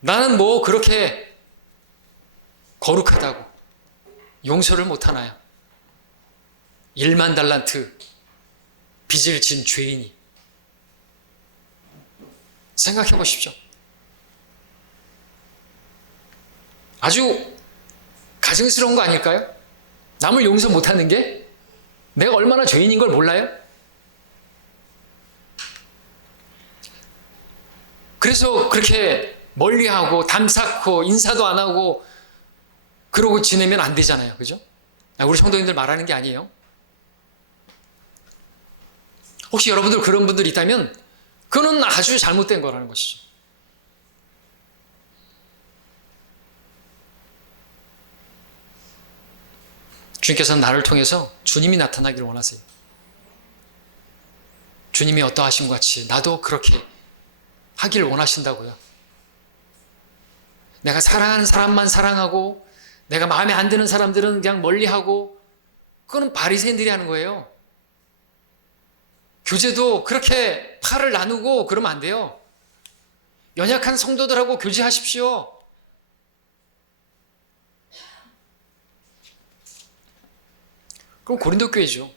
나는 뭐 그렇게 거룩하다고. 용서를 못하나요? 1만 달란트 빚을 진 죄인이. 생각해 보십시오. 아주 가증스러운 거 아닐까요? 남을 용서 못하는 게 내가 얼마나 죄인인 걸 몰라요? 그래서 그렇게 멀리하고 담쌓고 인사도 안 하고 그러고 지내면 안 되잖아요. 그죠? 우리 성도님들 말하는 게 아니에요. 혹시 여러분들 그런 분들 있다면 그거는 아주 잘못된 거라는 것이죠. 주님께서는 나를 통해서 주님이 나타나기를 원하세요. 주님이 어떠하신 것 같이 나도 그렇게 하길 원하신다고요. 내가 사랑하는 사람만 사랑하고 내가 마음에 안 드는 사람들은 그냥 멀리하고, 그거는 바리새인들이 하는 거예요. 교제도 그렇게 팔을 나누고 그러면 안 돼요. 연약한 성도들하고 교제하십시오. 그럼 고린도 교회죠.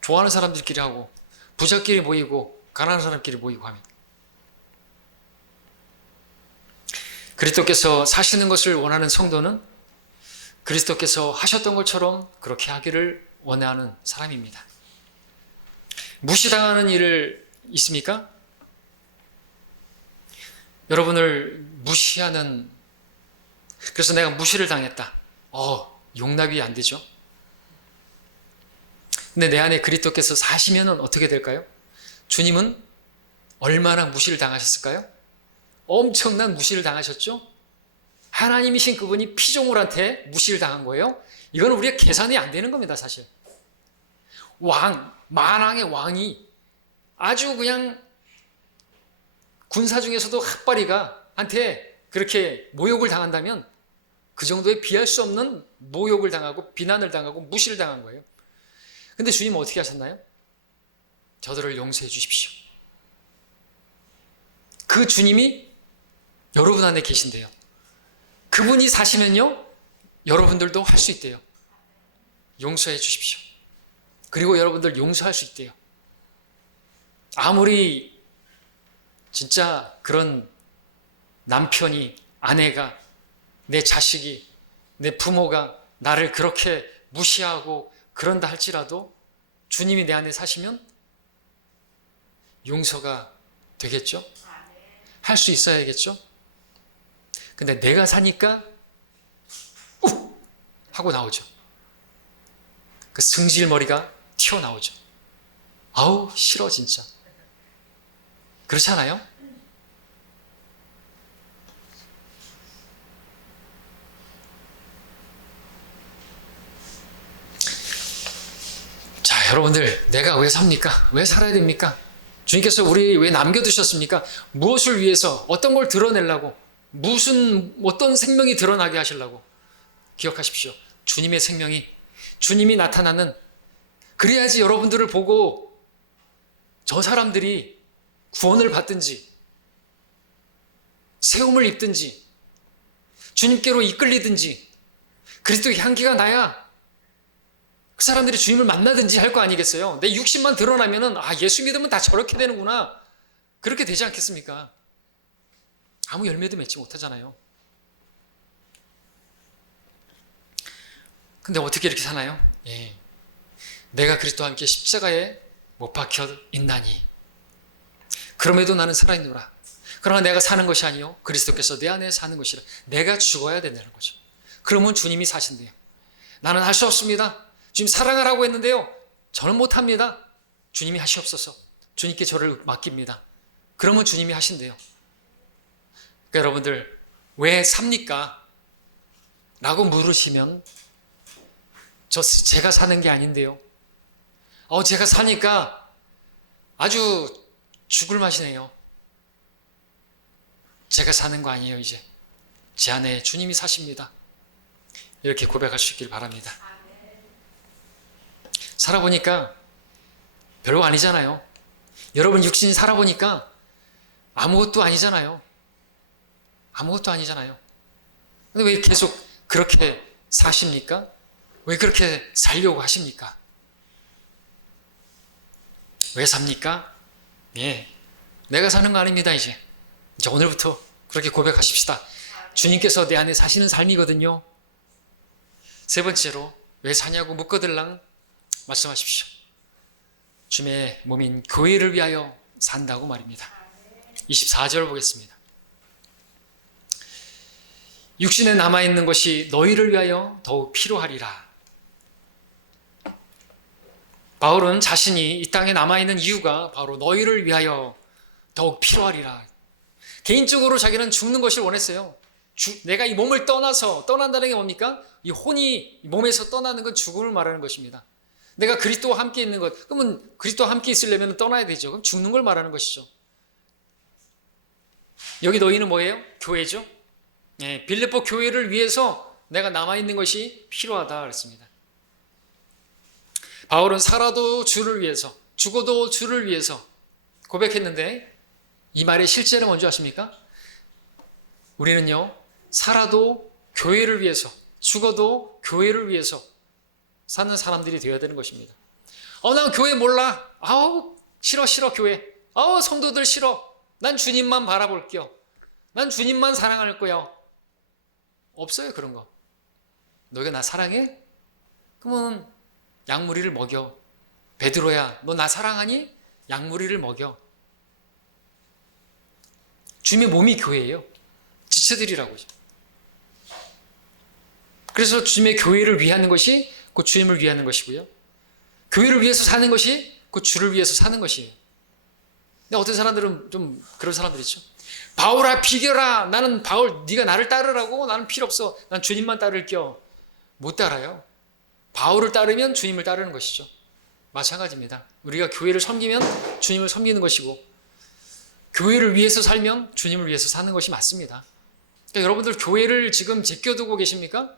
좋아하는 사람들끼리 하고 부자끼리 모이고 가난한 사람끼리 모이고 하면. 그리스도께서 사시는 것을 원하는 성도는 그리스도께서 하셨던 것처럼 그렇게 하기를 원하는 사람입니다. 무시당하는 일 있습니까? 여러분을 무시하는, 그래서 내가 무시를 당했다. 용납이 안 되죠. 근데 내 안에 그리스도께서 사시면 어떻게 될까요? 주님은 얼마나 무시를 당하셨을까요? 엄청난 무시를 당하셨죠? 하나님이신 그분이 피조물한테 무시를 당한 거예요. 이거는 우리가 계산이 안 되는 겁니다, 사실. 만왕의 왕이 아주 그냥 군사 중에서도 핫바리가 한테 그렇게 모욕을 당한다면 그 정도에 비할 수 없는 모욕을 당하고 비난을 당하고 무시를 당한 거예요. 근데 주님은 어떻게 하셨나요? 저들을 용서해 주십시오. 그 주님이 여러분 안에 계신대요. 그분이 사시면요, 여러분들도 할 수 있대요. 용서해 주십시오. 그리고 여러분들 용서할 수 있대요. 아무리 진짜 그런 남편이, 아내가, 내 자식이, 내 부모가 나를 그렇게 무시하고 그런다 할지라도 주님이 내 안에 사시면 용서가 되겠죠? 할 수 있어야겠죠? 근데 내가 사니까 욱! 하고 나오죠. 그 승질머리가 튀어나오죠. 아우 싫어 진짜. 그렇지 않아요? 자, 여러분들, 내가 왜 삽니까? 왜 살아야 됩니까? 주님께서 우리 왜 남겨두셨습니까? 무엇을 위해서, 어떤 걸 드러내려고, 어떤 생명이 드러나게 하시려고. 기억하십시오. 주님의 생명이, 주님이 나타나는, 그래야지 여러분들을 보고 저 사람들이 구원을 받든지 세움을 입든지 주님께로 이끌리든지 그리스도의 향기가 나야 그 사람들이 주님을 만나든지 할 거 아니겠어요? 내 육신만 드러나면은 예수 믿으면 다 저렇게 되는구나, 그렇게 되지 않겠습니까? 아무 열매도 맺지 못하잖아요. 근데 어떻게 이렇게 사나요? 예. 내가 그리스도와 함께 십자가에 못 박혀 있나니 그럼에도 나는 살아있노라. 그러나 내가 사는 것이 아니요 그리스도께서 내 안에 사는 것이라. 내가 죽어야 된다는 거죠. 그러면 주님이 사신대요. 나는 할 수 없습니다. 주님 사랑하라고 했는데요, 저는 못합니다. 주님이 하시옵소서. 주님께 저를 맡깁니다. 그러면 주님이 하신대요. 그러니까 여러분들 왜 삽니까? 라고 물으시면 제가 사는 게 아닌데요. 제가 사니까 아주 죽을 맛이네요. 제가 사는 거 아니에요. 이제 제 안에 주님이 사십니다. 이렇게 고백할 수 있길 바랍니다. 살아보니까 별거 아니잖아요. 여러분 육신이 살아보니까 아무것도 아니잖아요. 아무것도 아니잖아요. 근데 왜 계속 그렇게 사십니까? 왜 그렇게 살려고 하십니까? 왜 삽니까? 예, 내가 사는 거 아닙니다. 이제 오늘부터 그렇게 고백하십시다. 주님께서 내 안에 사시는 삶이거든요. 세 번째로 왜 사냐고 묻거들랑 말씀하십시오. 주님의 몸인 교회를 위하여 산다고 말입니다. 24절 보겠습니다. 육신에 남아있는 것이 너희를 위하여 더욱 필요하리라. 바울은 자신이 이 땅에 남아있는 이유가 바로 너희를 위하여 더욱 필요하리라. 개인적으로 자기는 죽는 것을 원했어요. 내가 이 몸을 떠난다는 게 뭡니까? 이 혼이 몸에서 떠나는 건 죽음을 말하는 것입니다. 내가 그리스도와 함께 있는 것, 그러면 그리스도와 함께 있으려면 떠나야 되죠. 그럼 죽는 걸 말하는 것이죠. 여기 너희는 뭐예요? 교회죠. 예, 빌립보 교회를 위해서 내가 남아있는 것이 필요하다 그랬습니다. 바울은 살아도 주를 위해서, 죽어도 주를 위해서 고백했는데 이 말의 실제는 뭔지 아십니까? 우리는요, 살아도 교회를 위해서, 죽어도 교회를 위해서 사는 사람들이 되어야 되는 것입니다. 난 교회 몰라. 싫어 교회. 성도들 싫어. 난 주님만 바라볼게요. 난 주님만 사랑할 거야. 없어요, 그런 거. 너희가 나 사랑해? 그러면 양무리를 먹여. 베드로야, 너 나 사랑하니? 양무리를 먹여. 주님의 몸이 교회예요. 지체들이라고. 그래서 주님의 교회를 위하는 것이 곧 주님을 위하는 것이고요. 교회를 위해서 사는 것이 곧 주를 위해서 사는 것이에요. 근데 어떤 사람들은 좀 그런 사람들 있죠. 바울아 비겨라. 나는 바울, 네가 나를 따르라고? 나는 필요 없어. 난 주님만 따를게요. 못 따라요. 바울을 따르면 주님을 따르는 것이죠. 마찬가지입니다. 우리가 교회를 섬기면 주님을 섬기는 것이고 교회를 위해서 살면 주님을 위해서 사는 것이 맞습니다. 그러니까 여러분들 교회를 지금 제껴두고 계십니까?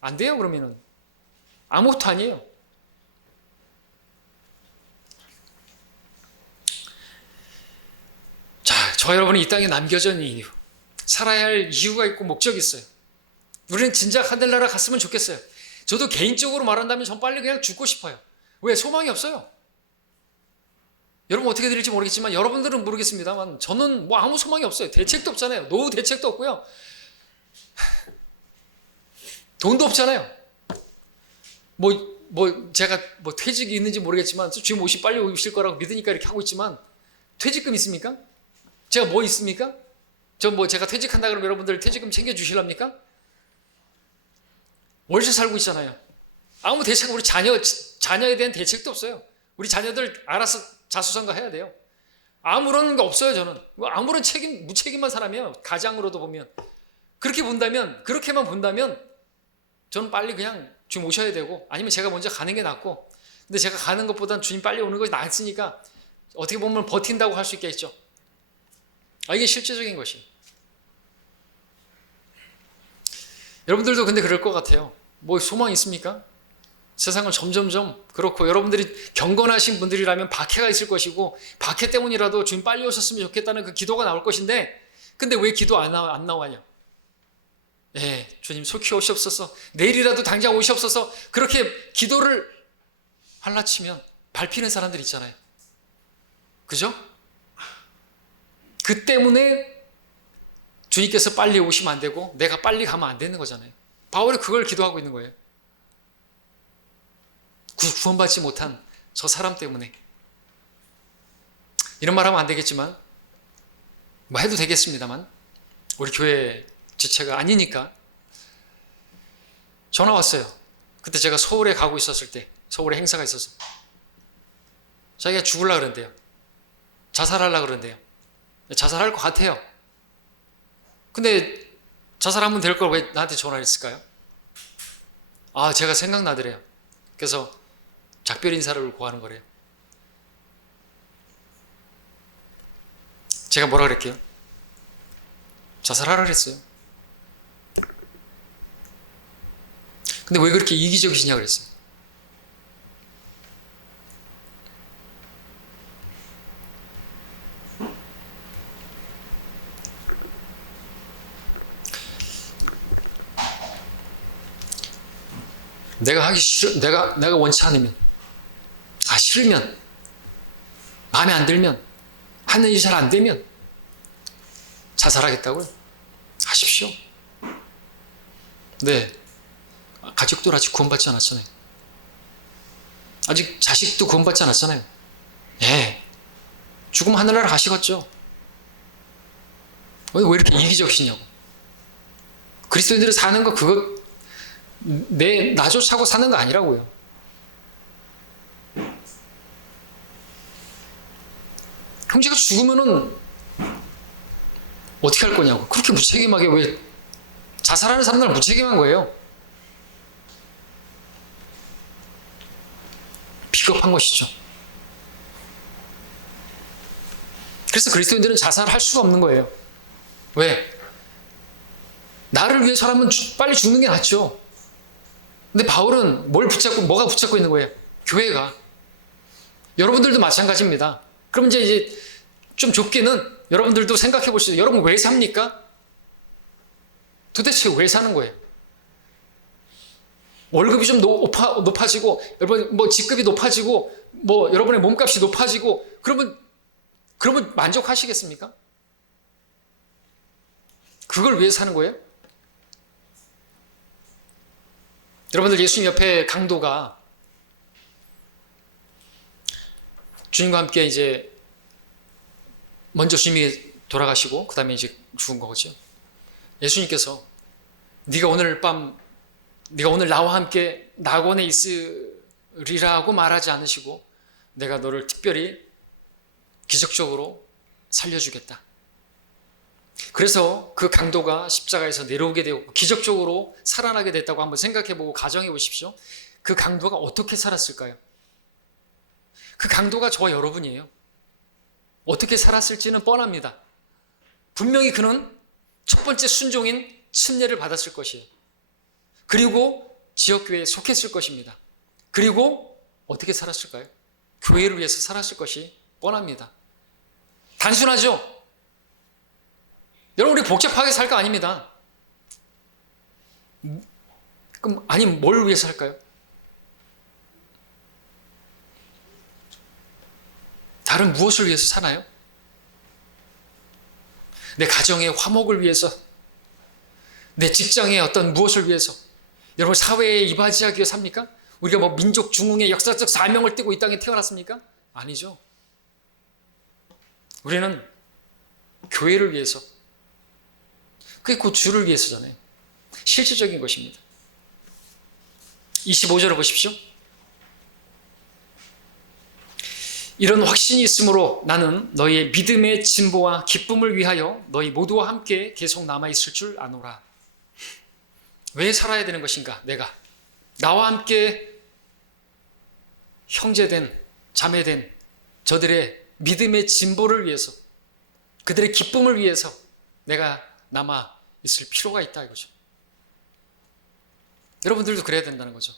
안 돼요. 그러면은 아무것도 아니에요. 자, 저 여러분이 이 땅에 남겨져 있는 이유, 살아야 할 이유가 있고 목적이 있어요. 우리는 진작 하늘나라 갔으면 좋겠어요. 저도 개인적으로 말한다면 전 빨리 그냥 죽고 싶어요. 왜? 소망이 없어요. 여러분 어떻게 될지 모르겠지만 여러분들은 모르겠습니다만 저는 아무 소망이 없어요. 대책도 없잖아요. 노후 대책도 없고요. 돈도 없잖아요. 제가 퇴직이 있는지 모르겠지만 주님 오시 빨리 오실 거라고 믿으니까 이렇게 하고 있지만 퇴직금 있습니까? 제가 뭐 있습니까? 제가 퇴직한다 그러면 여러분들 퇴직금 챙겨주실랍니까? 월세 살고 있잖아요. 아무 대책, 우리 자녀에 대한 대책도 없어요. 우리 자녀들 알아서 자수성가 해야 돼요. 아무런 게 없어요, 저는. 아무런 무책임한 사람이에요. 가장으로도 보면. 그렇게만 본다면 저는 빨리 그냥 주님 오셔야 되고 아니면 제가 먼저 가는 게 낫고 근데 제가 가는 것보단 주님 빨리 오는 것이 낫으니까 어떻게 보면 버틴다고 할 수 있겠죠. 이게 실제적인 것이에요. 여러분들도 근데 그럴 것 같아요. 소망 있습니까? 세상은 점점점 그렇고 여러분들이 경건하신 분들이라면 박해가 있을 것이고 박해 때문이라도 주님 빨리 오셨으면 좋겠다는 그 기도가 나올 것인데 근데 왜 기도 안 나와냐? 주님 속히 오시옵소서. 내일이라도 당장 오시옵소서. 그렇게 기도를 할라치면 밟히는 사람들 있잖아요. 그죠? 그 때문에 주님께서 빨리 오시면 안 되고 내가 빨리 가면 안 되는 거잖아요. 바울이 그걸 기도하고 있는 거예요. 구원받지 못한 저 사람 때문에. 이런 말 하면 안 되겠지만, 뭐 해도 되겠습니다만, 우리 교회 지체가 아니니까. 전화 왔어요. 그때 제가 서울에 가고 있었을 때, 서울에 행사가 있어서. 자기가 죽으려고 그런대요. 자살하려고 그런대요. 자살할 것 같아요. 근데 자살하면 될 걸 왜 나한테 전화를 했을까요? 아, 제가 생각나더래요. 그래서 작별 인사를 구하는 거래요. 제가 뭐라 그랬게요? 자살하라 그랬어요. 근데 왜 그렇게 이기적이시냐 그랬어요. 내가 하기 싫어, 내가 원치 않으면, 싫으면, 마음에 안 들면, 하는 일이 잘 안 되면, 자살하겠다고요? 하십시오. 네. 가족들 아직 구원받지 않았잖아요. 아직 자식도 구원받지 않았잖아요. 예. 죽으면 하늘나라 가시겠죠. 왜 이렇게 이기적이시냐고. 그리스도인들이 사는 거 그거 나 쫓아고 사는 거 아니라고요. 형제가 죽으면은 어떻게 할 거냐고. 그렇게 무책임하게 왜 자살하는 사람들 무책임한 거예요. 비겁한 것이죠. 그래서 그리스도인들은 자살할 수가 없는 거예요. 왜? 나를 위해서라면 빨리 죽는 게 낫죠. 근데 바울은 뭐가 붙잡고 있는 거예요? 교회가. 여러분들도 마찬가지입니다. 그럼 이제 좀 좁게는 여러분들도 생각해 보시죠. 여러분 왜 삽니까? 도대체 왜 사는 거예요? 월급이 좀 높아지고, 여러분 뭐 직급이 높아지고, 뭐 여러분의 몸값이 높아지고, 그러면 만족하시겠습니까? 그걸 위해 사는 거예요? 여러분들 예수님 옆에 강도가 주님과 함께 이제 먼저 주님이 돌아가시고 그 다음에 이제 죽은 거죠. 예수님께서 네가 오늘 나와 함께 낙원에 있으리라고 말하지 않으시고 내가 너를 특별히 기적적으로 살려주겠다. 그래서 그 강도가 십자가에서 내려오게 되고 기적적으로 살아나게 됐다고 한번 생각해보고 가정해 보십시오. 그 강도가 어떻게 살았을까요? 그 강도가 저와 여러분이에요. 어떻게 살았을지는 뻔합니다. 분명히 그는 첫 번째 순종인 침례를 받았을 것이에요. 그리고 지역교회에 속했을 것입니다. 그리고 어떻게 살았을까요? 교회를 위해서 살았을 것이 뻔합니다. 단순하죠? 여러분 우리 복잡하게 살 거 아닙니다. 그럼 뭘 위해서 살까요? 다른 무엇을 위해서 사나요? 내 가정의 화목을 위해서, 내 직장의 어떤 무엇을 위해서, 여러분 사회에 이바지하기 위해 삽니까? 우리가 뭐 민족 중흥의 역사적 사명을 띠고 이 땅에 태어났습니까? 아니죠. 우리는 교회를 위해서, 그게 그 주를 위해서잖아요. 실질적인 것입니다. 25절을 보십시오. 이런 확신이 있으므로 나는 너희의 믿음의 진보와 기쁨을 위하여 너희 모두와 함께 계속 남아있을 줄 아노라. 왜 살아야 되는 것인가? 나와 함께 형제된, 자매된 저들의 믿음의 진보를 위해서, 그들의 기쁨을 위해서 내가 남아있을 필요가 있다 이거죠. 여러분들도 그래야 된다는 거죠.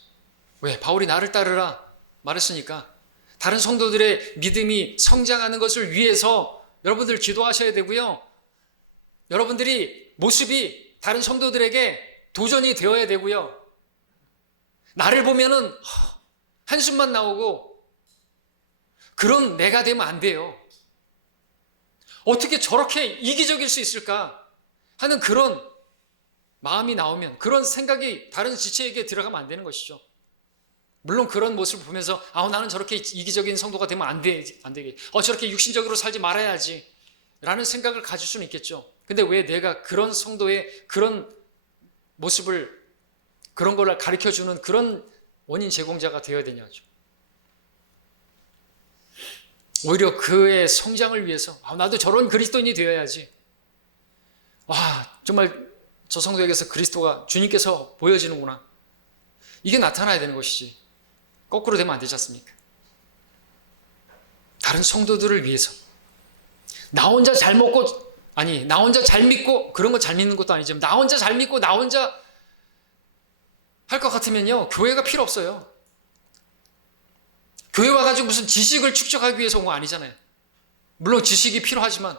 왜? 바울이 나를 따르라 말했으니까 다른 성도들의 믿음이 성장하는 것을 위해서 여러분들 기도하셔야 되고요. 여러분들이 모습이 다른 성도들에게 도전이 되어야 되고요. 나를 보면은 한숨만 나오고 그런 내가 되면 안 돼요. 어떻게 저렇게 이기적일 수 있을까 하는 그런 마음이 나오면, 그런 생각이 다른 지체에게 들어가면 안 되는 것이죠. 물론 그런 모습을 보면서 나는 저렇게 이기적인 성도가 되면 안 되게 저렇게 육신적으로 살지 말아야지 라는 생각을 가질 수는 있겠죠. 근데 왜 내가 그런 성도의 그런 모습을 그런 걸 가르쳐주는 그런 원인 제공자가 되어야 되냐죠. 오히려 그의 성장을 위해서 나도 저런 그리스도인이 되어야지. 정말 저 성도에게서 그리스도가 주님께서 보여지는구나. 이게 나타나야 되는 것이지. 거꾸로 되면 안 되지 않습니까? 다른 성도들을 위해서. 나 혼자 잘 먹고 나 혼자 잘 믿고 그런 거 잘 믿는 것도 아니지만 나 혼자 잘 믿고 나 혼자 할 것 같으면요. 교회가 필요 없어요. 교회 와가지고 무슨 지식을 축적하기 위해서 온 거 아니잖아요. 물론 지식이 필요하지만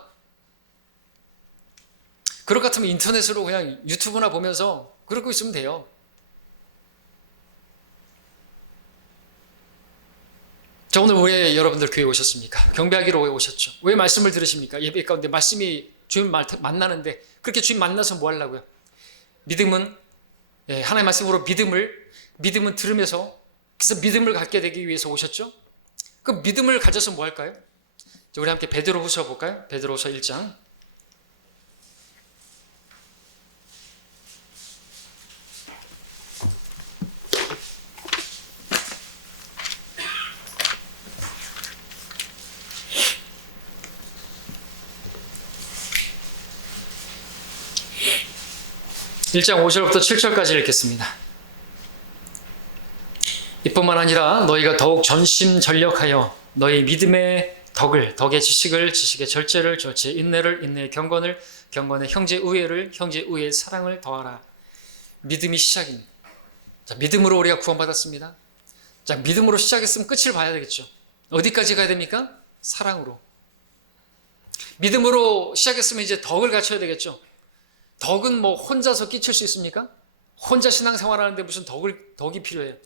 그럴 것 같으면 인터넷으로 그냥 유튜브나 보면서 그러고 있으면 돼요. 자, 오늘 왜 여러분들 교회에 오셨습니까? 경배하기로 왜 오셨죠? 왜 말씀을 들으십니까? 예배 가운데 말씀이 주님 만나는데 그렇게 주님 만나서 뭐 하려고요? 믿음은 하나님의 말씀으로 믿음은 들으면서 그래서 믿음을 갖게 되기 위해서 오셨죠? 그 믿음을 가져서 뭐 할까요? 우리 함께 베드로후서 볼까요? 베드로후서 1장 1장 5절부터 7절까지 읽겠습니다. 이뿐만 아니라 너희가 더욱 전심전력하여 너희 믿음의 덕의 지식을, 지식의 절제를, 절제의 인내를, 인내의 경건을, 경건의 형제의 의회를, 형제의 의회의 사랑을 더하라. 믿음이 시작입니다. 자, 믿음으로 우리가 구원받았습니다. 자, 믿음으로 시작했으면 끝을 봐야 되겠죠. 어디까지 가야 됩니까? 사랑으로. 믿음으로 시작했으면 이제 덕을 갖춰야 되겠죠. 덕은 뭐 혼자서 끼칠 수 있습니까? 혼자 신앙생활 하는데 무슨 덕이 필요해요.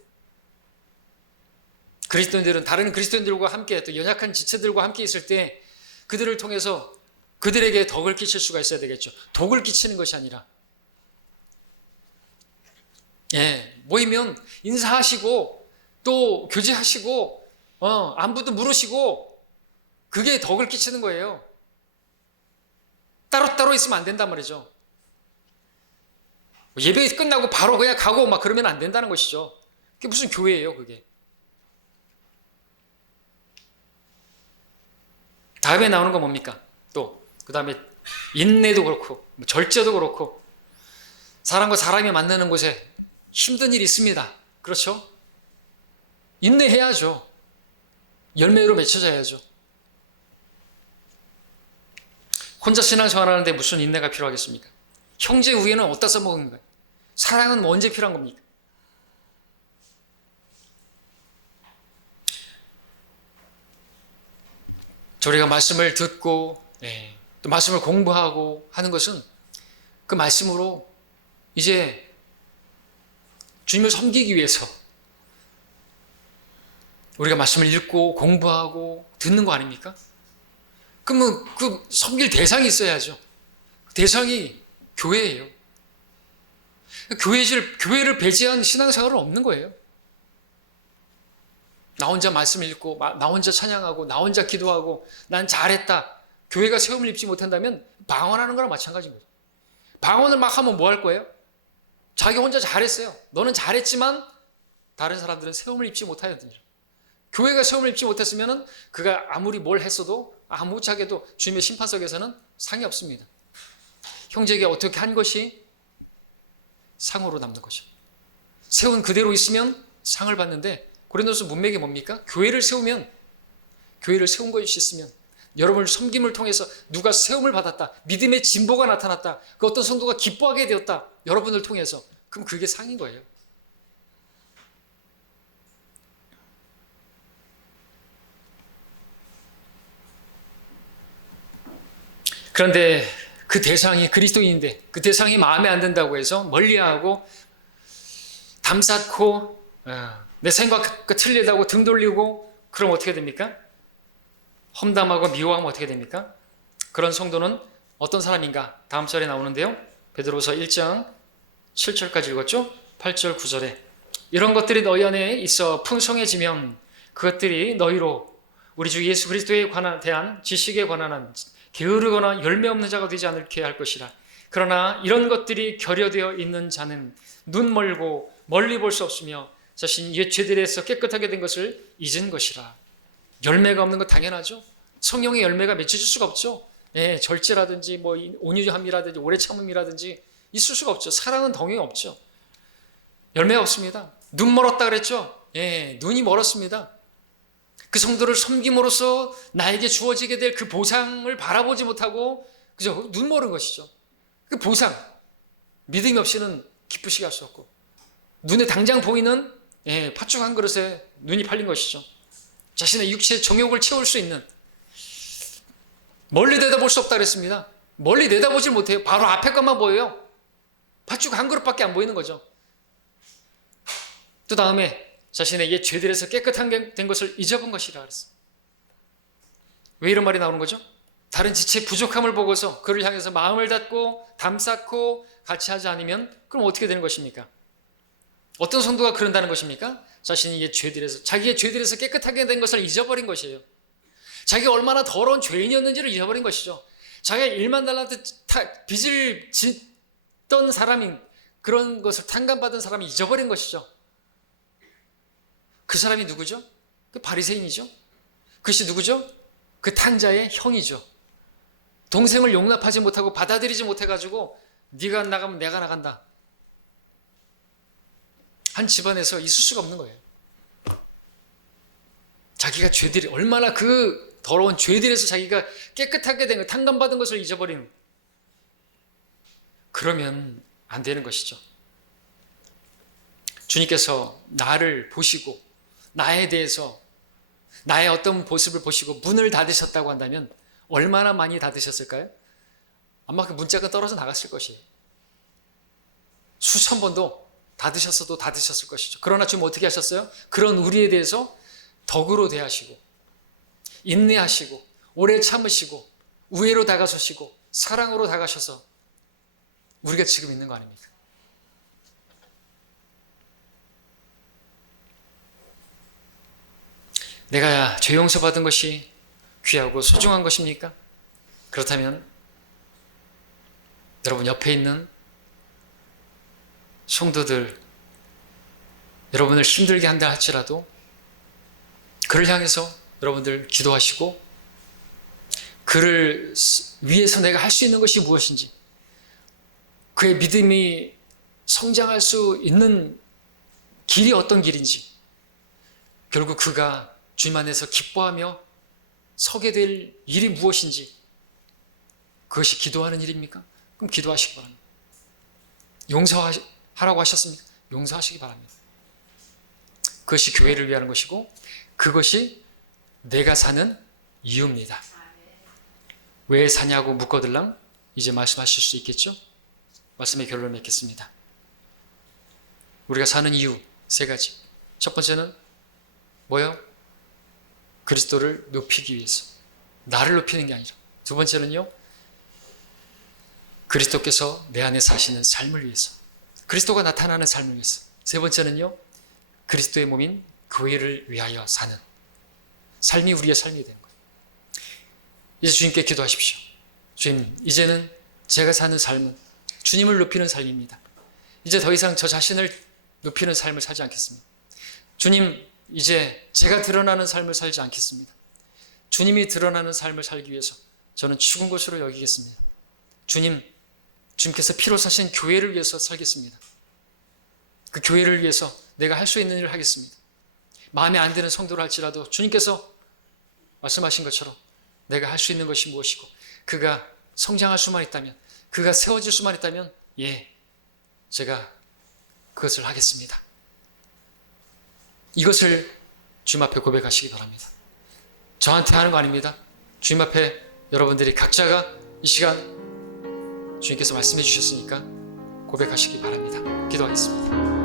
그리스도인들은 다른 그리스도인들과 함께 또 연약한 지체들과 함께 있을 때 그들을 통해서 그들에게 덕을 끼칠 수가 있어야 되겠죠. 독을 끼치는 것이 아니라 모이면 인사하시고 또 교제하시고 안부도 물으시고 그게 덕을 끼치는 거예요. 따로따로 있으면 안 된단 말이죠. 예배 끝나고 바로 그냥 가고 막 그러면 안 된다는 것이죠. 그게 무슨 교회예요, 그게. 다음에 나오는 건 뭡니까? 또 그 다음에 인내도 그렇고 절제도 그렇고 사람과 사람이 만나는 곳에 힘든 일이 있습니다. 그렇죠? 인내해야죠. 열매로 맺혀져야죠. 혼자 신앙생활하는데 무슨 인내가 필요하겠습니까? 형제 우애는 어디다 써먹은 거예요? 사랑은 언제 필요한 겁니까? 우리가 말씀을 듣고 또 말씀을 공부하고 하는 것은 그 말씀으로 이제 주님을 섬기기 위해서 우리가 말씀을 읽고 공부하고 듣는 거 아닙니까? 그러면 그 섬길 대상이 있어야죠. 대상이 교회예요. 교회를 배제한 신앙생활은 없는 거예요. 나 혼자 말씀 읽고 나 혼자 찬양하고 나 혼자 기도하고 난 잘했다. 교회가 세움을 입지 못한다면 방언하는 거랑 마찬가지인 거죠. 방언을 막 하면 뭐 할 거예요? 자기 혼자 잘했어요. 너는 잘했지만 다른 사람들은 세움을 입지 못하거든요. 교회가 세움을 입지 못했으면 그가 아무리 뭘 했어도 아무짝에도 주님의 심판석에서는 상이 없습니다. 형제에게 어떻게 한 것이 상으로 남는 거죠. 세운 그대로 있으면 상을 받는데 고린도서 문맥이 뭡니까? 교회를 세운 것이 있으면 여러분을 섬김을 통해서 누가 세움을 받았다. 믿음의 진보가 나타났다. 그 어떤 성도가 기뻐하게 되었다. 여러분을 통해서. 그럼 그게 상인 거예요. 그런데 그 대상이 그리스도인인데 그 대상이 마음에 안 든다고 해서 멀리하고 담쌓고 내 생각과 틀리다고 등 돌리고 그럼 어떻게 됩니까? 험담하고 미워하면 어떻게 됩니까? 그런 성도는 어떤 사람인가? 다음 절에 나오는데요. 베드로서 1장 7절까지 읽었죠? 8절 9절에 이런 것들이 너희 안에 있어 풍성해지면 그것들이 너희로 우리 주 예수 그리스도에 대한 지식에 관한 한 게으르거나 열매 없는 자가 되지 않게 할 것이라. 그러나 이런 것들이 결여되어 있는 자는 눈 멀고 멀리 볼 수 없으며 자신이 옛 죄들에서 깨끗하게 된 것을 잊은 것이라. 열매가 없는 건 당연하죠. 성령의 열매가 맺혀질 수가 없죠. 예, 절제라든지 뭐 온유함이라든지 오래 참음이라든지 있을 수가 없죠. 사랑은 동행 없죠. 열매가 없습니다. 눈 멀었다 그랬죠. 예, 눈이 멀었습니다. 그 성도를 섬김으로써 나에게 주어지게 될 그 보상을 바라보지 못하고 그저 눈 멀은 것이죠. 그 보상, 믿음이 없이는 기쁘시게 할 수 없고 눈에 당장 보이는 팥죽 한 그릇에 눈이 팔린 것이죠. 자신의 육체의 정욕을 채울 수 있는, 멀리 내다볼 수 없다 그랬습니다. 멀리 내다보질 못해요. 바로 앞에 것만 보여요. 팥죽 한 그릇밖에 안 보이는 거죠. 또 다음에 자신의 옛 죄들에서 깨끗한 된 것을 잊어본 것이라 그랬어요. 왜 이런 말이 나오는 거죠? 다른 지체의 부족함을 보고서 그를 향해서 마음을 닫고 담쌓고 같이 하지 않으면 그럼 어떻게 되는 것입니까? 어떤 성도가 그런다는 것입니까? 자신이 옛 죄들에서, 자기의 죄들에서 깨끗하게 된 것을 잊어버린 것이에요. 자기가 얼마나 더러운 죄인이었는지를 잊어버린 것이죠. 자기가 1만 달란트 빚을 짓던 사람이, 그런 것을 탕감받은 사람이 잊어버린 것이죠. 그 사람이 누구죠? 그 바리새인이죠. 그것이 누구죠? 그 탕자의 형이죠. 동생을 용납하지 못하고 받아들이지 못해가지고 네가 나가면 내가 나간다. 한 집안에서 있을 수가 없는 거예요. 자기가 죄들이 얼마나 그 더러운 죄들에서 자기가 깨끗하게 된 것, 탕감받은 것을 잊어버리는, 그러면 안 되는 것이죠. 주님께서 나를 보시고 나에 대해서 나의 어떤 모습을 보시고 문을 닫으셨다고 한다면 얼마나 많이 닫으셨을까요? 아마 그 문짝은 떨어져 나갔을 것이에요. 수천 번도 닫으셨어도 닫으셨을 것이죠. 그러나 주님 어떻게 하셨어요? 그런 우리에 대해서 덕으로 대하시고 인내하시고 오래 참으시고 우애로 다가서시고 사랑으로 다가셔서 우리가 지금 있는 거 아닙니까? 내가 죄 용서받은 것이 귀하고 소중한 것입니까? 그렇다면 여러분 옆에 있는 성도들, 여러분을 힘들게 한다 할지라도 그를 향해서 여러분들 기도하시고 그를 위해서 내가 할 수 있는 것이 무엇인지, 그의 믿음이 성장할 수 있는 길이 어떤 길인지, 결국 그가 주님 안에서 기뻐하며 서게 될 일이 무엇인지, 그것이 기도하는 일입니까? 그럼 기도하시기 바랍니다. 용서하라고 하셨습니까? 용서하시기 바랍니다. 그것이 교회를 위하는 것이고 그것이 내가 사는 이유입니다. 왜 사냐고 묻거들랑 이제 말씀하실 수 있겠죠? 말씀의 결론을 맺겠습니다. 우리가 사는 이유 세 가지. 첫 번째는 뭐요? 그리스도를 높이기 위해서, 나를 높이는 게 아니라. 두 번째는요, 그리스도께서 내 안에 사시는 삶을 위해서, 그리스도가 나타나는 삶을 위해서. 세 번째는요, 그리스도의 몸인 교회를 위하여 사는 삶이 우리의 삶이 되는 거예요. 이제 주님께 기도하십시오. 주님, 이제는 제가 사는 삶은 주님을 높이는 삶입니다. 이제 더 이상 저 자신을 높이는 삶을 살지 않겠습니다. 주님, 이제 제가 드러나는 삶을 살지 않겠습니다. 주님이 드러나는 삶을 살기 위해서 저는 죽은 것으로 여기겠습니다. 주님께서 피로 사신 교회를 위해서 살겠습니다. 그 교회를 위해서 내가 할 수 있는 일을 하겠습니다. 마음에 안 드는 성도를 할지라도 주님께서 말씀하신 것처럼 내가 할 수 있는 것이 무엇이고 그가 성장할 수만 있다면, 그가 세워질 수만 있다면 제가 그것을 하겠습니다. 이것을 주님 앞에 고백하시기 바랍니다. 저한테 하는 거 아닙니다. 주님 앞에 여러분들이 각자가 이 시간 주님께서 말씀해 주셨으니까 고백하시기 바랍니다. 기도하겠습니다.